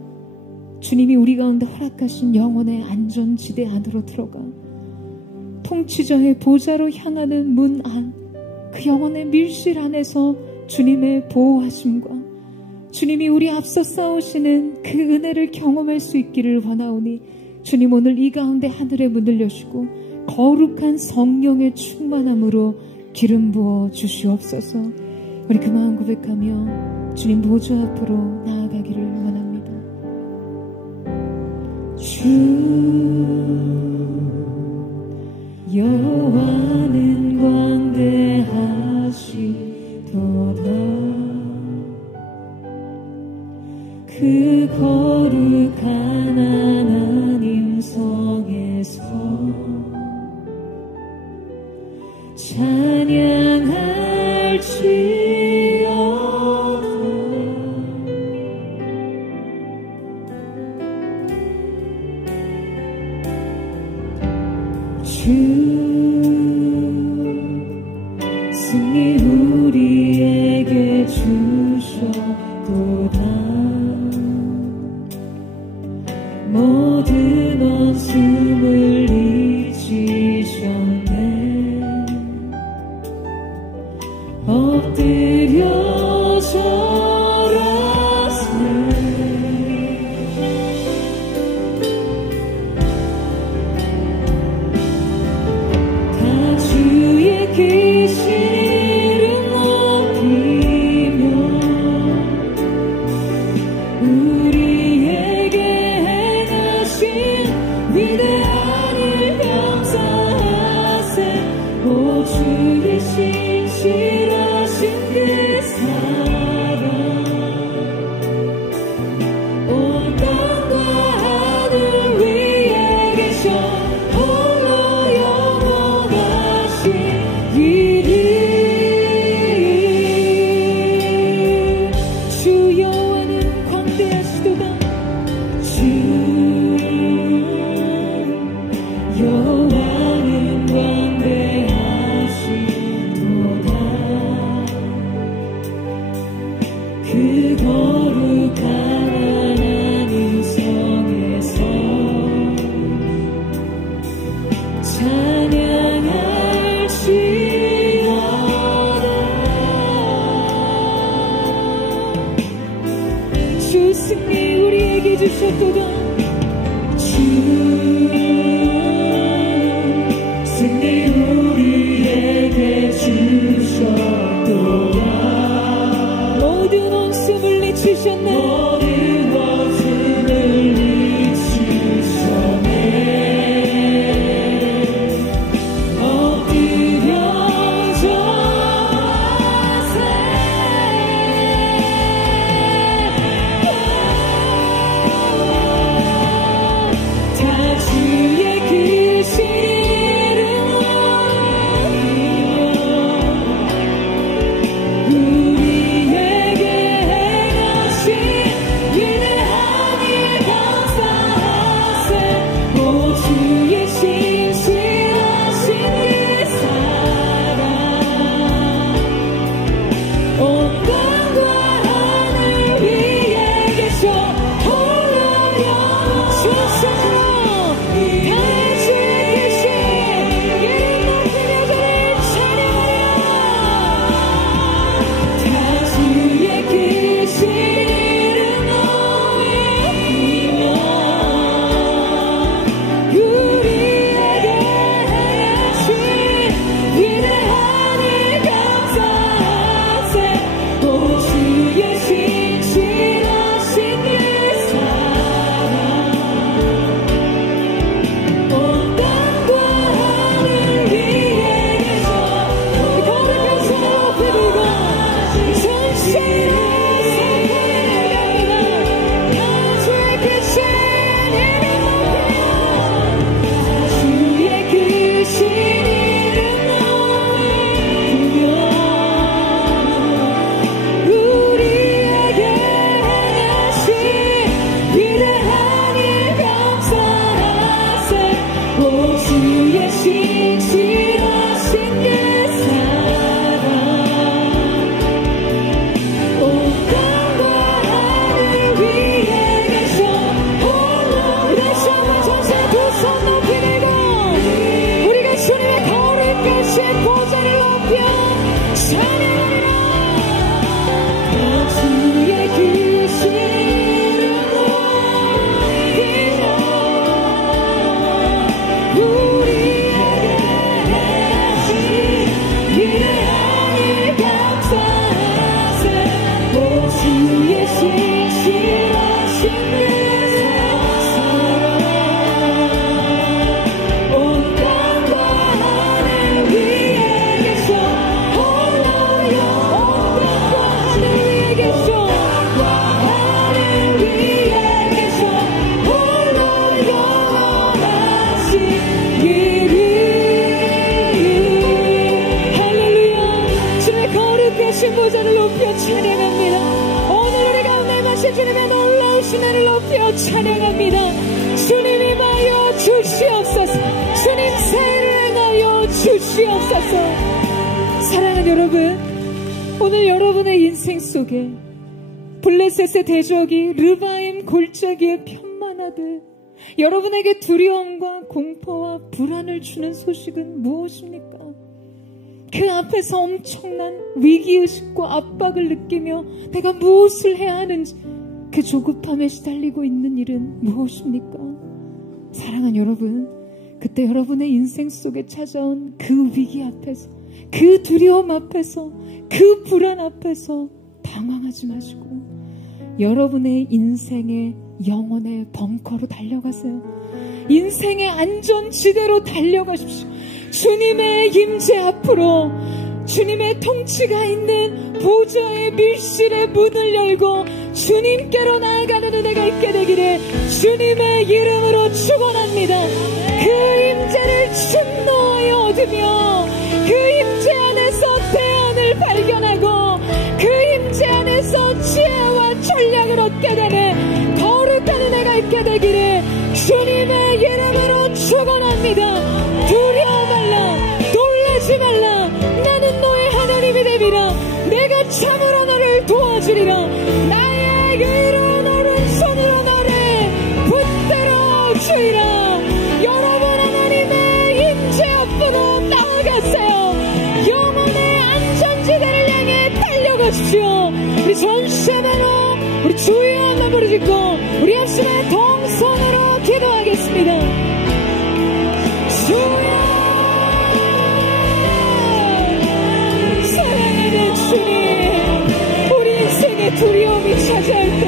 주님이 우리 가운데 허락하신 영혼의 안전지대 안으로 들어가 통치자의 보좌로 향하는 문 안, 그 영혼의 밀실 안에서 주님의 보호하심과 주님이 우리 앞서 싸우시는 그 은혜를 경험할 수 있기를 원하오니 주님, 오늘 이 가운데 하늘의 문을 여시고 거룩한 성령의 충만함으로 기름 부어 주시옵소서. 우리 그 마음 고백하며 주님 보좌 앞으로 나아가기를 원합니다. 주 여호와는 광대하시도다. 그 거룩한 하나님 성에서 찬양할지 승리 우리에게 주셨도다. 모든 원수를 잊으셨네. 엎드려 절하세. 다 주의 크신 이름 높이며 우리에게 행하신 위대한 일 감사하세. 오 주의 신실하신 그 사랑 온 땅과 하늘 위에 계셔 홀로 영원하신 이름. 주 여호와는 광대하시도다. 주 여호와는 광대하시도다. 그 거룩한 하나님 성에서 찬양할지어다. 주 승리 우리에게 주셨도다. 주 승리 우리에게 주셨도다. 모든 원수를 잊으셨네. 모든 원수를 잊으셨네. 엎드려 절하세. 다 주의 크신 이름 우리에게 행하신 위대한 일 감사하세. 오 주의 신실하신 그 사랑 온 땅과 하늘 위에 계셔 홀로 영원하시고 다 주의 크신 이름 높이며 그를 찬양하여. 다 주의 크신 이름 높이며 우리에게 행하신 위대한 일 감사하세. 오 주의 신실하신 그 사랑 온 땅과 하늘 위에 계셔 거룩한 손을 높이 들고 전심을 선포해갑니다. 다 주의 크신 이름 높이며 주의 크신 이름 높이며 우리에게 행하신 위대한 일 감사하세. 오 주의 신실하신 그 사랑 온 땅과 하늘 위에 계셔 홀로. 다시 한번 전세 두 손 높이 들고 우리가 주님의 거룩하신 보좌를 높여 찬양하리라. 다 주의 크신 이름 높이며 우리에게 행하신 위대한 일 감사하세. 오 주의 신실하신 그 사랑 온 땅과 하늘 위에 계셔 홀로 영원하신 하늘 위에 계셔 하늘 위에 계셔 홀로 영원하신 이름. 할렐루야. 주의 거룩하신 보좌를 높여 찬양합니다. 오늘 우리 가운데 마신 주님의 놀라우신 은혜를 높여 찬양합니다. 주님 임하여 주시옵소서. 주님 세례 주시옵소서. 사랑하는 여러분, 오늘 여러분의 인생 속에 블레셋의 대적이 르바임 골짜기에 편만하듯 여러분에게 두려움과 공포와 불안을 주는 소식은 무엇입니까? 그 앞에서 엄청난 위기의식과 압박을 느끼며 내가 무엇을 해야 하는지 그 조급함에 시달리고 있는 일은 무엇입니까? 사랑하는 여러분, 그때 여러분의 인생 속에 찾아온 그 위기 앞에서, 그 두려움 앞에서, 그 불안 앞에서 당황하지 마시고 여러분의 인생의 영혼의 벙커로 달려가세요. 인생의 안전지대로 달려가십시오. 주님의 임재 앞으로, 주님의 통치가 있는 보좌의 밀실의 문을 열고 주님께로 나아가는 은혜가 있게 되기를 주님의 이름으로 축원합니다. 그 임재를 침노하여 얻으며 그 임재 안에서 대안을 발견하고 그 임재 안에서 지혜와 전략을 얻게 되는 거룩한 은혜가 있게 되기를 주님의 이름으로 축원합니다. 두려워 말라, 놀라지 말라. 나는 너의 하나님이 되리라. 내가 참으로 너를 도와주리라. 나의 의로운 오른손으로 너를 붙들어 주리라. 여러분, 하나님의 임재 앞으로 나아가세요. 영혼의 안전지대를 향해 달려가십시오. 우리 전시하나로 우리 주의 한번 부르짖고 우리 합심의 동성으로 기도하겠습니다. 주여, 사랑하는 주님, 우리 인생에 두려움이 찾아올 때,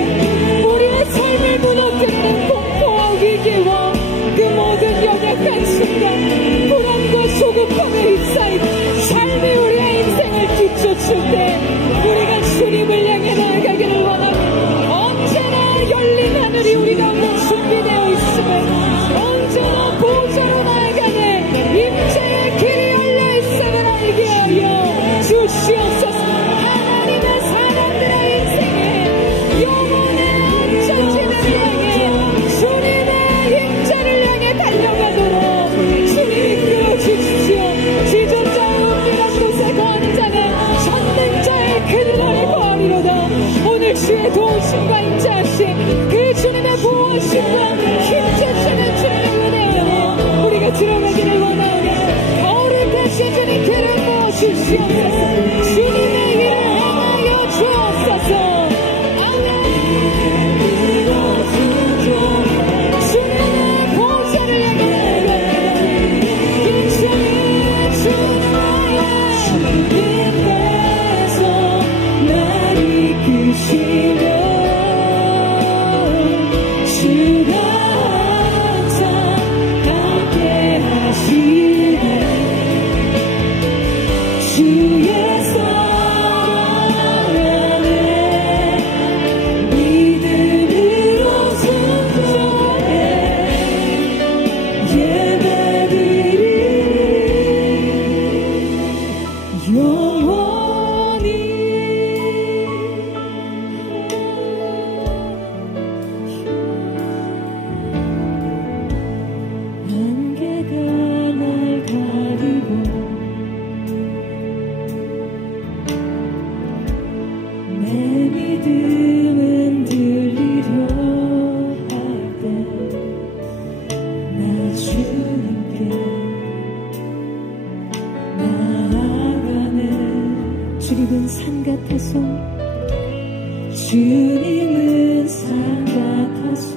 우리의 삶을 무너뜨리는 공포와 위기와 그 모든 연약한 순간, 불안과 조급함에 휩싸이고 삶이 우리의 인생을 뒤쫓을 때 우리가 주님을 향해 나아가기를 원하고, 언제나 열린 하늘이 우리 가운데 준비되어 있음을, 언제나 보좌로 나아가는 임재의 길이 열려있음을 알게 하여 주시옵소서. 하나님의 사람들의 인생에 영원의 안전지대를 향해 주님의 임재를 향해 달려가도록 주님이 이끌어주십시오. 지존자의 은밀한 곳에 거하는 자는 전능자의 그늘에 거하리로다. 오늘 주의 도우심과 임재하심, 그 주님의 보호심과 힘주시는 주님의 은혜 안에 우리가 들어가기를 원하오니 거룩하신 주님 기름 부어주시옵소서. 주님의 일을 행하여 주옵소서. 주님의 보좌를 향해 인생의 주님께서 날 이끄시며 주가 항상 함께 하시네. 주의 사랑 안에 믿음으로 순종해 예배드리 영원히. 안개가 날 가리고 내 믿음은 들리려 할 때 나 주님께 나아가네. 주님은 산 같아서, 주님은 산 같아서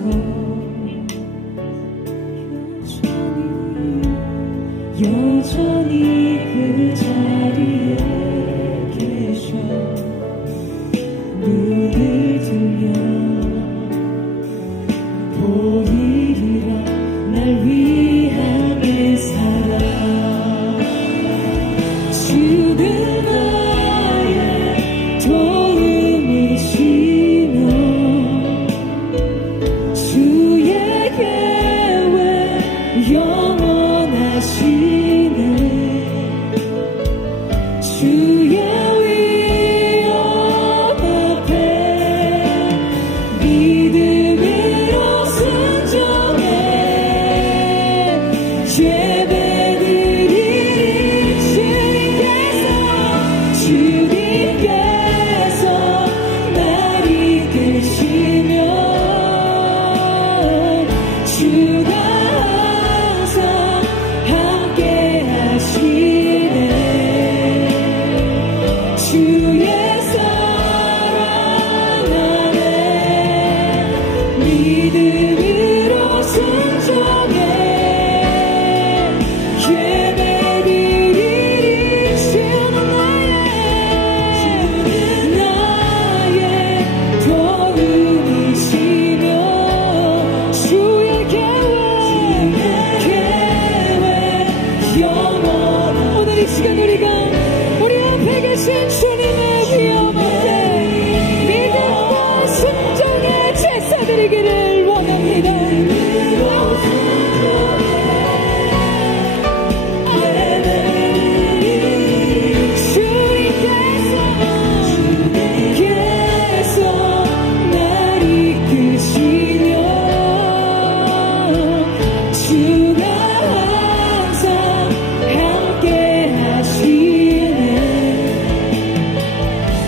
여전히 그 자리에 계셔. 눈을 들면 보이리라 날 위하게 살아. 주는 나의 도움이시며 주의 계획 영원하시네. 주의 위엄 앞에 믿음으로 순종 믿음으로 순종해 예배드리리. 주는 나의 도움이시며 주의 계획 영원. 오늘 이 시간 우리가 우리 앞에 계신 주님의 위엄 앞에 믿음과 순종의 제사 드리기를 원합니다. 주님께서 날 이끄시며 주가 항상 함께 하시네.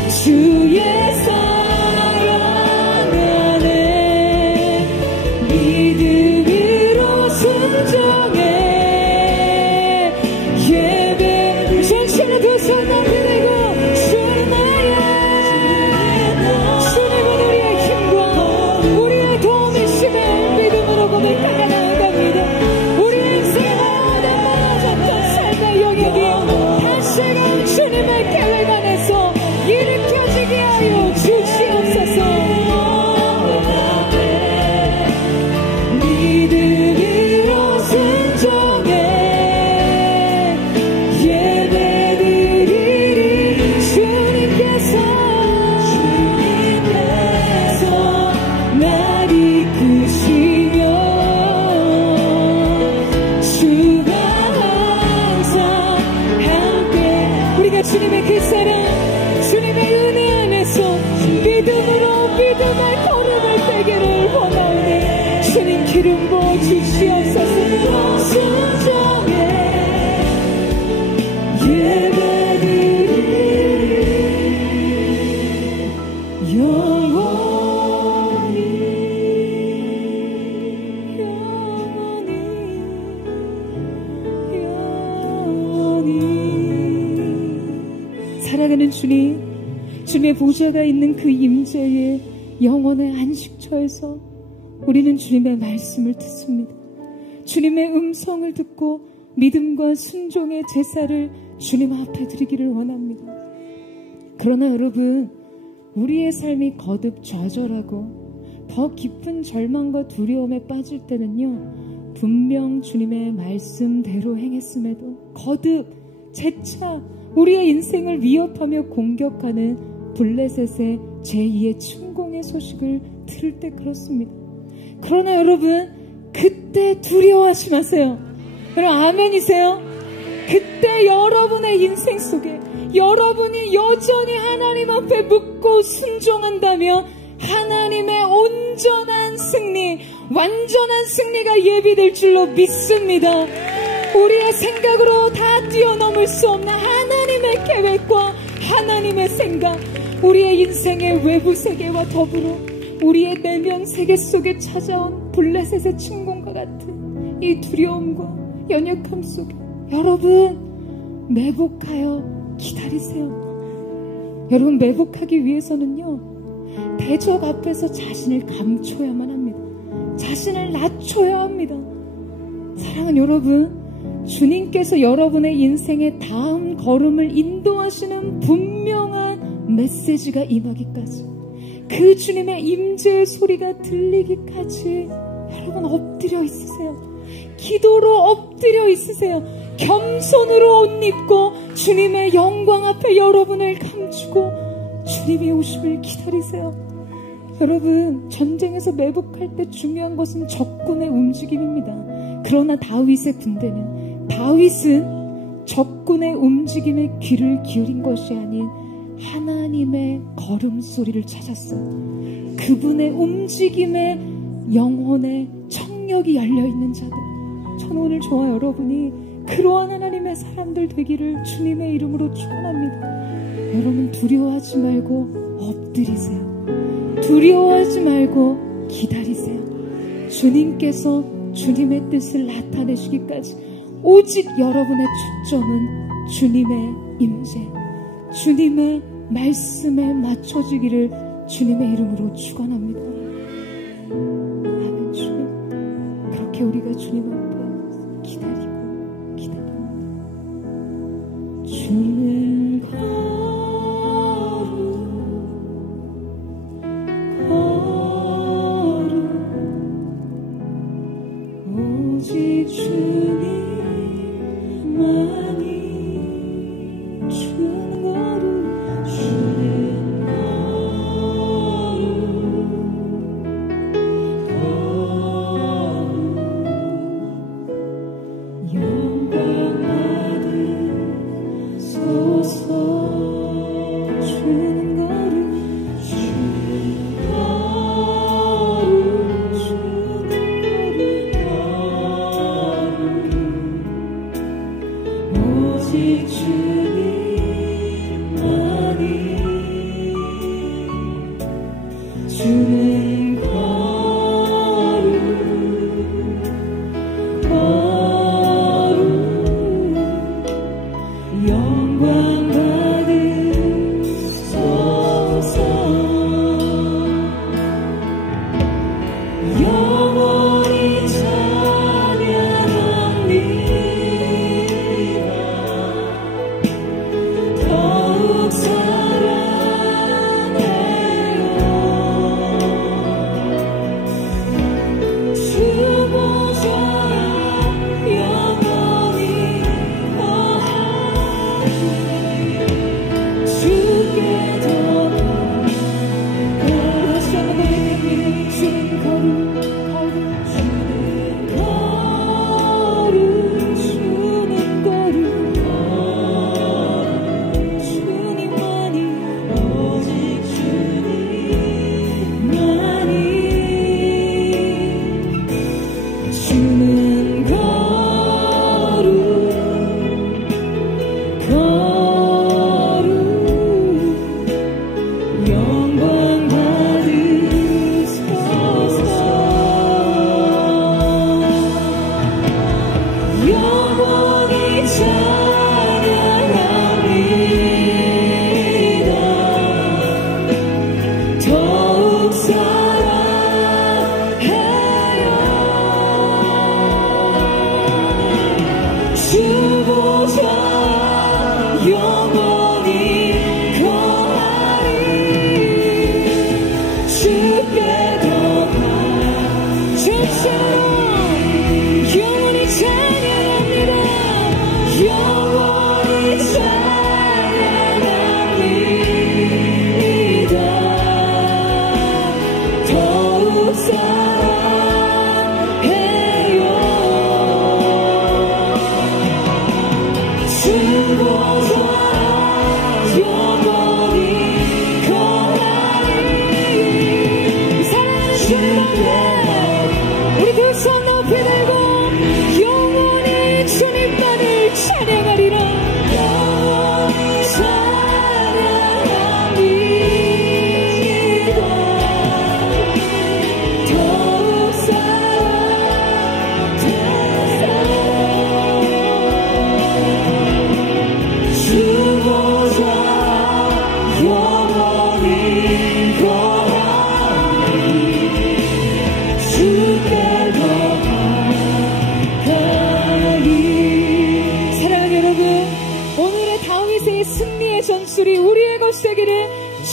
주의 사랑 안에 믿음으로 순종해 예배. 전신의 두 손 높이고 주는 나의 주님은 우리의 힘과 우리의 도움이심을 믿음으로 고백하며 나아갑니다. 우리의 인생에 무너졌던 삶의 영역이 다시금 주님의 계획 안에서 일으켜지게 하여 주시옵소서. 믿음으로 순종해 예배드리리. 주님께서 날 이끄시며 주가 항상 함께. 우리가 주님의 그 사랑 주님의 은혜 안에서 믿음으로 믿음의 걸음을 떼기를 원하오니 주님 기름 부어 주시옵소서. 순종해 예배드리리. 영원히 사랑하는 주님, 주님의 보좌가 있는 그 임재의 영혼의 안식처에서 우리는 주님의 말씀을 듣습니다. 주님의 음성을 듣고 믿음과 순종의 제사를 주님 앞에 드리기를 원합니다. 그러나 여러분, 우리의 삶이 거듭 좌절하고 더 깊은 절망과 두려움에 빠질 때는요, 분명 주님의 말씀대로 행했음에도 거듭 재차 우리의 인생을 위협하며 공격하는 블레셋의 제2의 침공의 소식을 들을 때 그렇습니다. 그러나 여러분, 그때 두려워하지 마세요. 여러분 아멘이세요? 그때 여러분의 인생 속에 여러분이 여전히 하나님 앞에 묻고 순종한다면 하나님의 온전한 승리, 완전한 승리가 예비될 줄로 믿습니다. 우리의 생각으로 다 뛰어넘을 수 없는 하나님의 계획과 하나님의 생각, 우리의 인생의 외부 세계와 더불어 우리의 내면 세계 속에 찾아온 블레셋의 침공과 같은 이 두려움과 연약함 속에 여러분 매복하여 기다리세요. 여러분 매복하기 위해서는요, 대적 앞에서 자신을 감춰야만 합니다. 자신을 낮춰야 합니다. 사랑하는 여러분, 주님께서 여러분의 인생의 다음 걸음을 인도하시는 분명한 메시지가 임하기까지, 그 주님의 임재의 소리가 들리기까지 여러분 엎드려 있으세요. 기도로 엎드려 있으세요. 겸손으로 옷 입고 주님의 영광 앞에 여러분을 감추고 주님의 오심을 기다리세요. 여러분, 전쟁에서 매복할 때 중요한 것은 적군의 움직임입니다. 그러나 다윗의 군대는, 다윗은 적군의 움직임에 귀를 기울인 것이 아닌 하나님의 걸음소리를 찾았어요. 그분의 움직임에 영혼의 청력이 열려있는 자들. 저는 오늘 저와 여러분이 그러한 하나님의 사람들 되기를 주님의 이름으로 축원합니다. 여러분 두려워하지 말고 엎드리세요. 두려워하지 말고 기다리세요. 주님께서 주님의 뜻을 나타내시기까지 오직 여러분의 초점은 주님의 임재, 주님의 말씀에 맞춰지기를 주님의 이름으로 축원합니다. 그렇게 우리가 주님 앞에 기다립니다. 주는 거룩 오직 주님만이 주는 거룩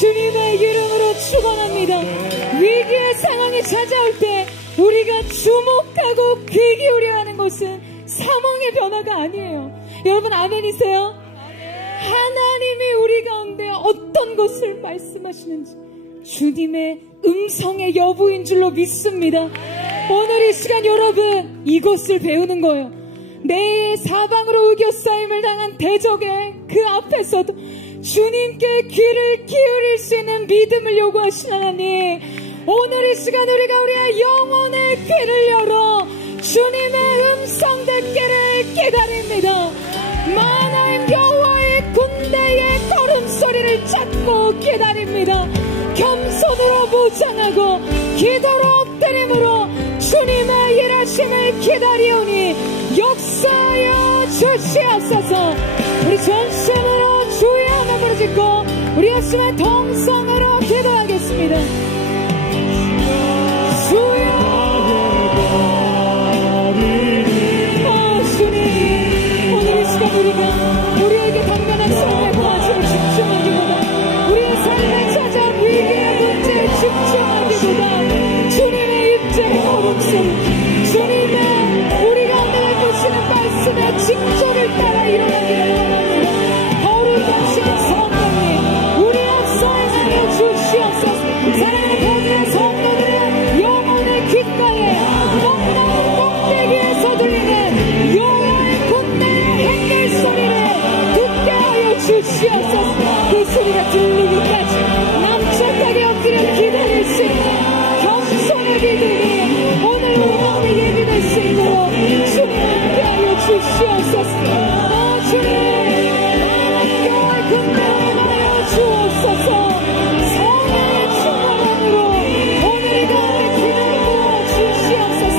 주님의 이름으로 축원합니다. 위기의 상황이 찾아올 때 우리가 주목하고 귀 기울여야 하는 것은 사망의 변화가 아니에요. 여러분 아멘이세요? 하나님이 우리 가운데 어떤 것을 말씀하시는지 주님의 음성의 여부인 줄로 믿습니다. 오늘 이 시간 여러분 이것을 배우는 거예요. 내 사방으로 의교싸임을 당한 대적의 그 앞에서도 주님께 귀를 기울일 수 있는 믿음을 요구하신 하나님, 오늘 이 시간 우리가 우리의 영혼의 귀를 열어 주님의 음성 듣기를 기다립니다. 만화인 여호와의 군대의 걸음소리를 찾고 기다립니다. 겸손으로 무장하고 기도로 엎드림으로 주님의 일하심을 기다리오니 역사하여 주시옵소서. 우리 전심으로 주의 이름을 부르짖고 우리 예수의 동성으로 기도하겠습니다. 주여 목소리, 주님의 우리가 늘 보시는 말씀의 징조를 따라 일어나기를 원합니다. 거룩하신 성령님, 우리 앞서에 나려 주시옵소서. 사랑하는 거룩한 성도들의 영혼의 귓가에 높나무 꼭대기에서 들리는 여호와의 군대의 행렬 소리를 듣게 하여 주시옵소서. 그 소리가 들리기까지 남쪽하게 엎드려 기다릴 수 있는 겸손의 기도를 오늘 우리 마음에 예비될 수 있도록 주님 함께 하여 주시옵소서. 주님 하나님의 군대를 하여 주옵소서. 성령의 충만함으로 오늘의 가운데 기도를 부어 주시옵소서.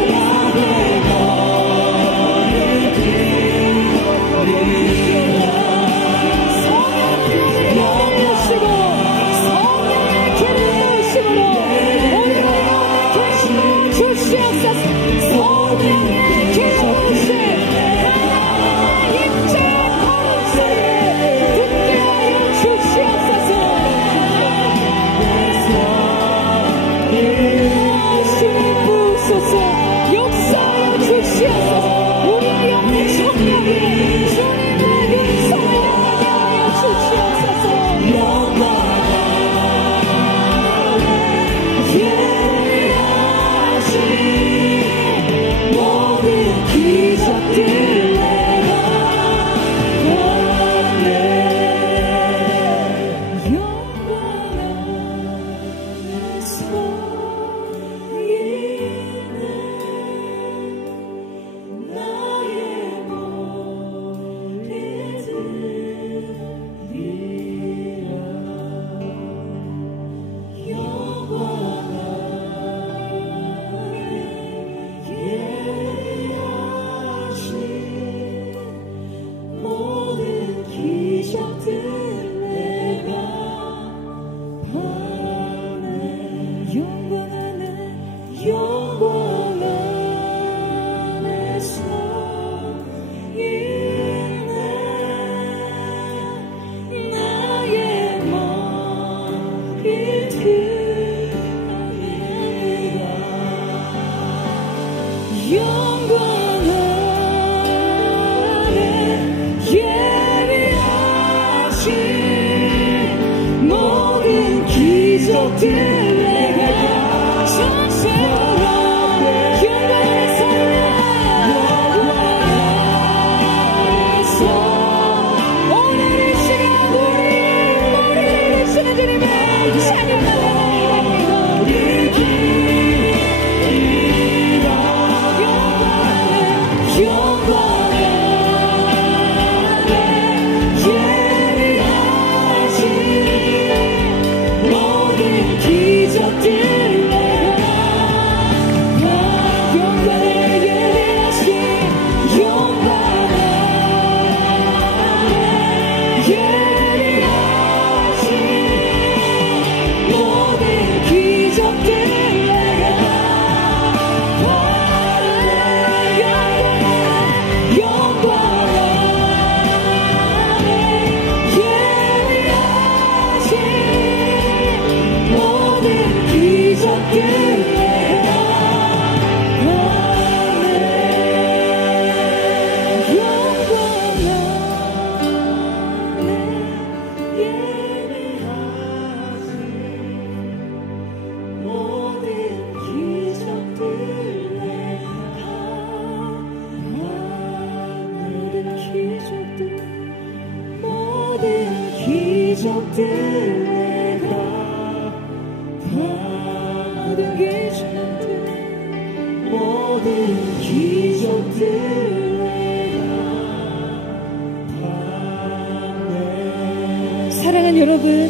사랑하는 여러분,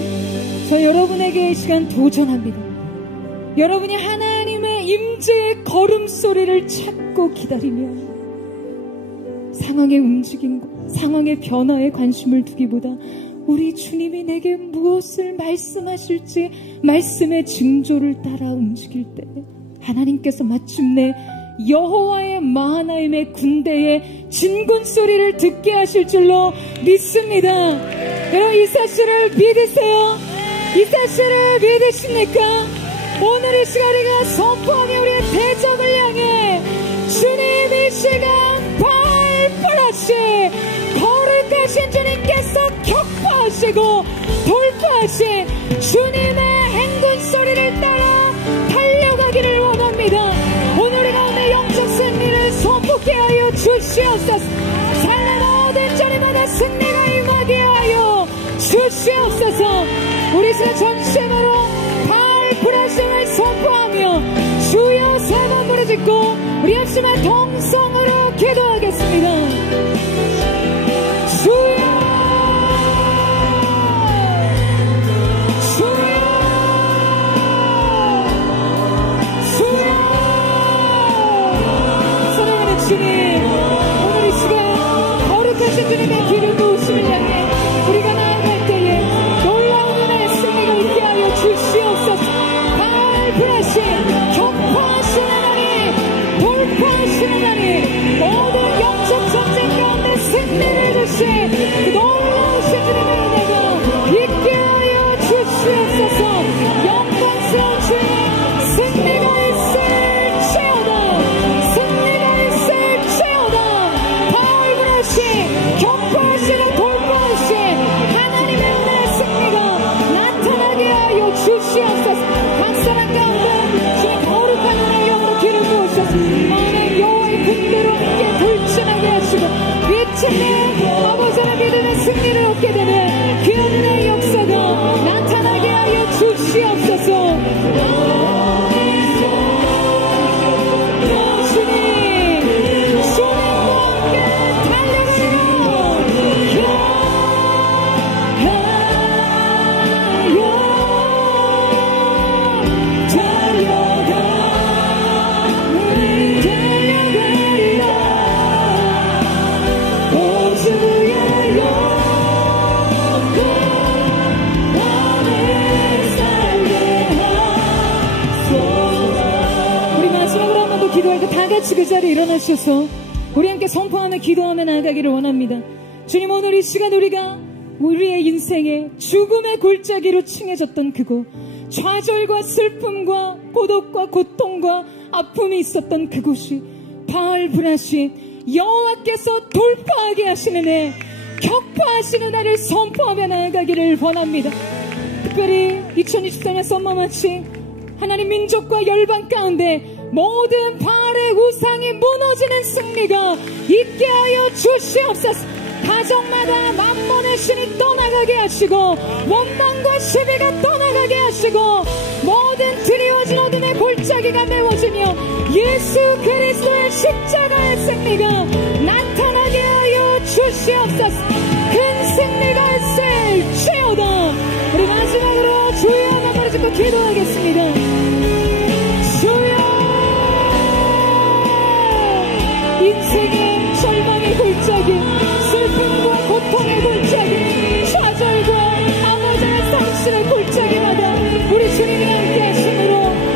저 여러분에게 이 시간 도전합니다. 여러분이 하나님의 임재의 걸음소리를 찾고 기다리며 상황의 움직임과 상황의 변화에 관심을 두기보다 우리 주님이 내게 무엇을 말씀하실지 말씀의 징조를 따라 움직일 때 하나님께서 마침내 여호와의 마하나임의 군대의 진군 소리를 듣게 하실 줄로 믿습니다. 여러분, 이 사실을 믿으세요? 이 사실을 믿으십니까? 오늘 이 시간에 선포하며 우리의 대적을 향해 하시고 돌파하신 주님의 행군 소리를 따라 달려가기를 원합니다. 오늘의 가운데 영적 승리를 선포케 하여 주시옵소서. 삶의 모든 자리마다 승리가 임하게 하여 주시옵소서. 우리 시간 전심으로 바알 브라심을 선포하며 주여 세 번 부르짖고 우리 합심한 동성으로 기도하겠습니다. 주여 주여 주여. 사랑하는 주님, 오늘 이 시간 거룩하신 주님의 기름 부으심을 향해 우리가 나아갈 때에 놀라운 은혜의 승리가 있게 하여 주시옵소서. 바알 브라심 격파하신 하나님, 돌파하신 하나님, 모든 영적 전쟁 가운데 승리를 주신 그 놀라우신 주님의 은혜가 있게 하여 주시옵소서. 영광스러운 주님, 승리가 있을지어다, 승리가 있을지어다. 바알 브라심 격파하시고 돌파하신 하나님의 은혜의 승리가 나타나게 하여 주시옵소서. 각 사람 가운데 주의 거룩한 은혜의 영으로 기름 부으셔서 만행 여호와의 군대로 함께 돌진하게 하시고 위층에 아버지의 믿음의 승리를 얻게 되는 그 은혜의 역사가 나타나게 하여 주시옵소서. 주님, 주님과 함께 달려가요. 우리 마지막으로 한 번 더 기도할 때 다 같이 그 자리에 일어나셔서 우리 함께 선포하며 기도하며 나아가기를 원합니다. 주님, 오늘 이 시간 우리가 우리의 인생에 죽음의 골짜기로 칭해졌던 그곳, 좌절과 슬픔과 고독과 고통과 아픔이 있었던 그곳이 바알 브라심 여호와께서 돌파하게 하시는 애, 격파하시는 애를 선포하며 나아가기를 원합니다. 특별히 2024년 썸머마치 하나님 민족과 열방 가운데 모든 바알의 우상이 무너지는 승리가 있게 하여 주시옵소서. 가정마다 만mon의 신이 떠나가게 하시고 원망과 시비가 떠나가게 하시고 모든 드리워진 어둠의 골짜기가 메워지며 예수 그리스도의 십자가의 승리가 나타나게 하여 주시옵소서. 큰 승리가 있을지어다. 우리 마지막으로 주여 한번 짓고 기도하겠습니다. 주여, 인생의 절망의 골짜기, 슬픔과 고통의 골짜기, 좌절과 아버지의 상실의 골짜기마다 우리 주님이 함께 하심으로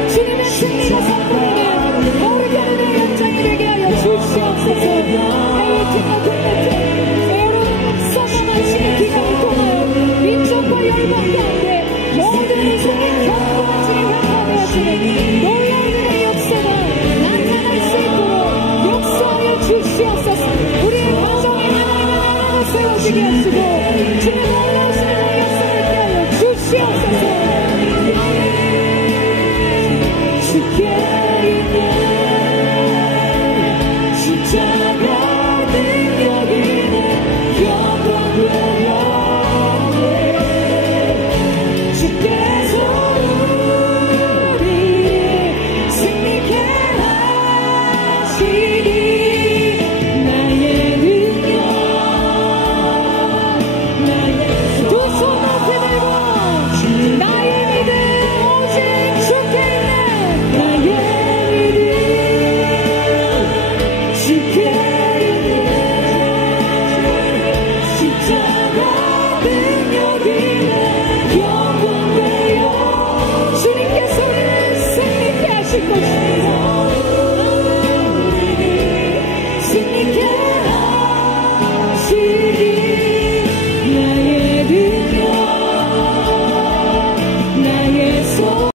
주님의 승리가 선포되는 거룩한 현장이 되게 하여 주시옵소서. 해외팀과 국내팀 여러분 썸머마치의 기간을 통하여 민족과 열방 가운데 모든 인생의 격한 주님 회복하게 하시는 놀라운 은혜의 역사가 나타날 수 있도록 역사하여 주시옵소서. 우리의 가정에 하나님의 나라가 세워지게 하시고 주님 놀라우신 은혜의 역사를 있게 하여 주시옵소서. 주께 있는 십자가 능력 있는 영광 부여해 주께서 우리 승리케 하시리.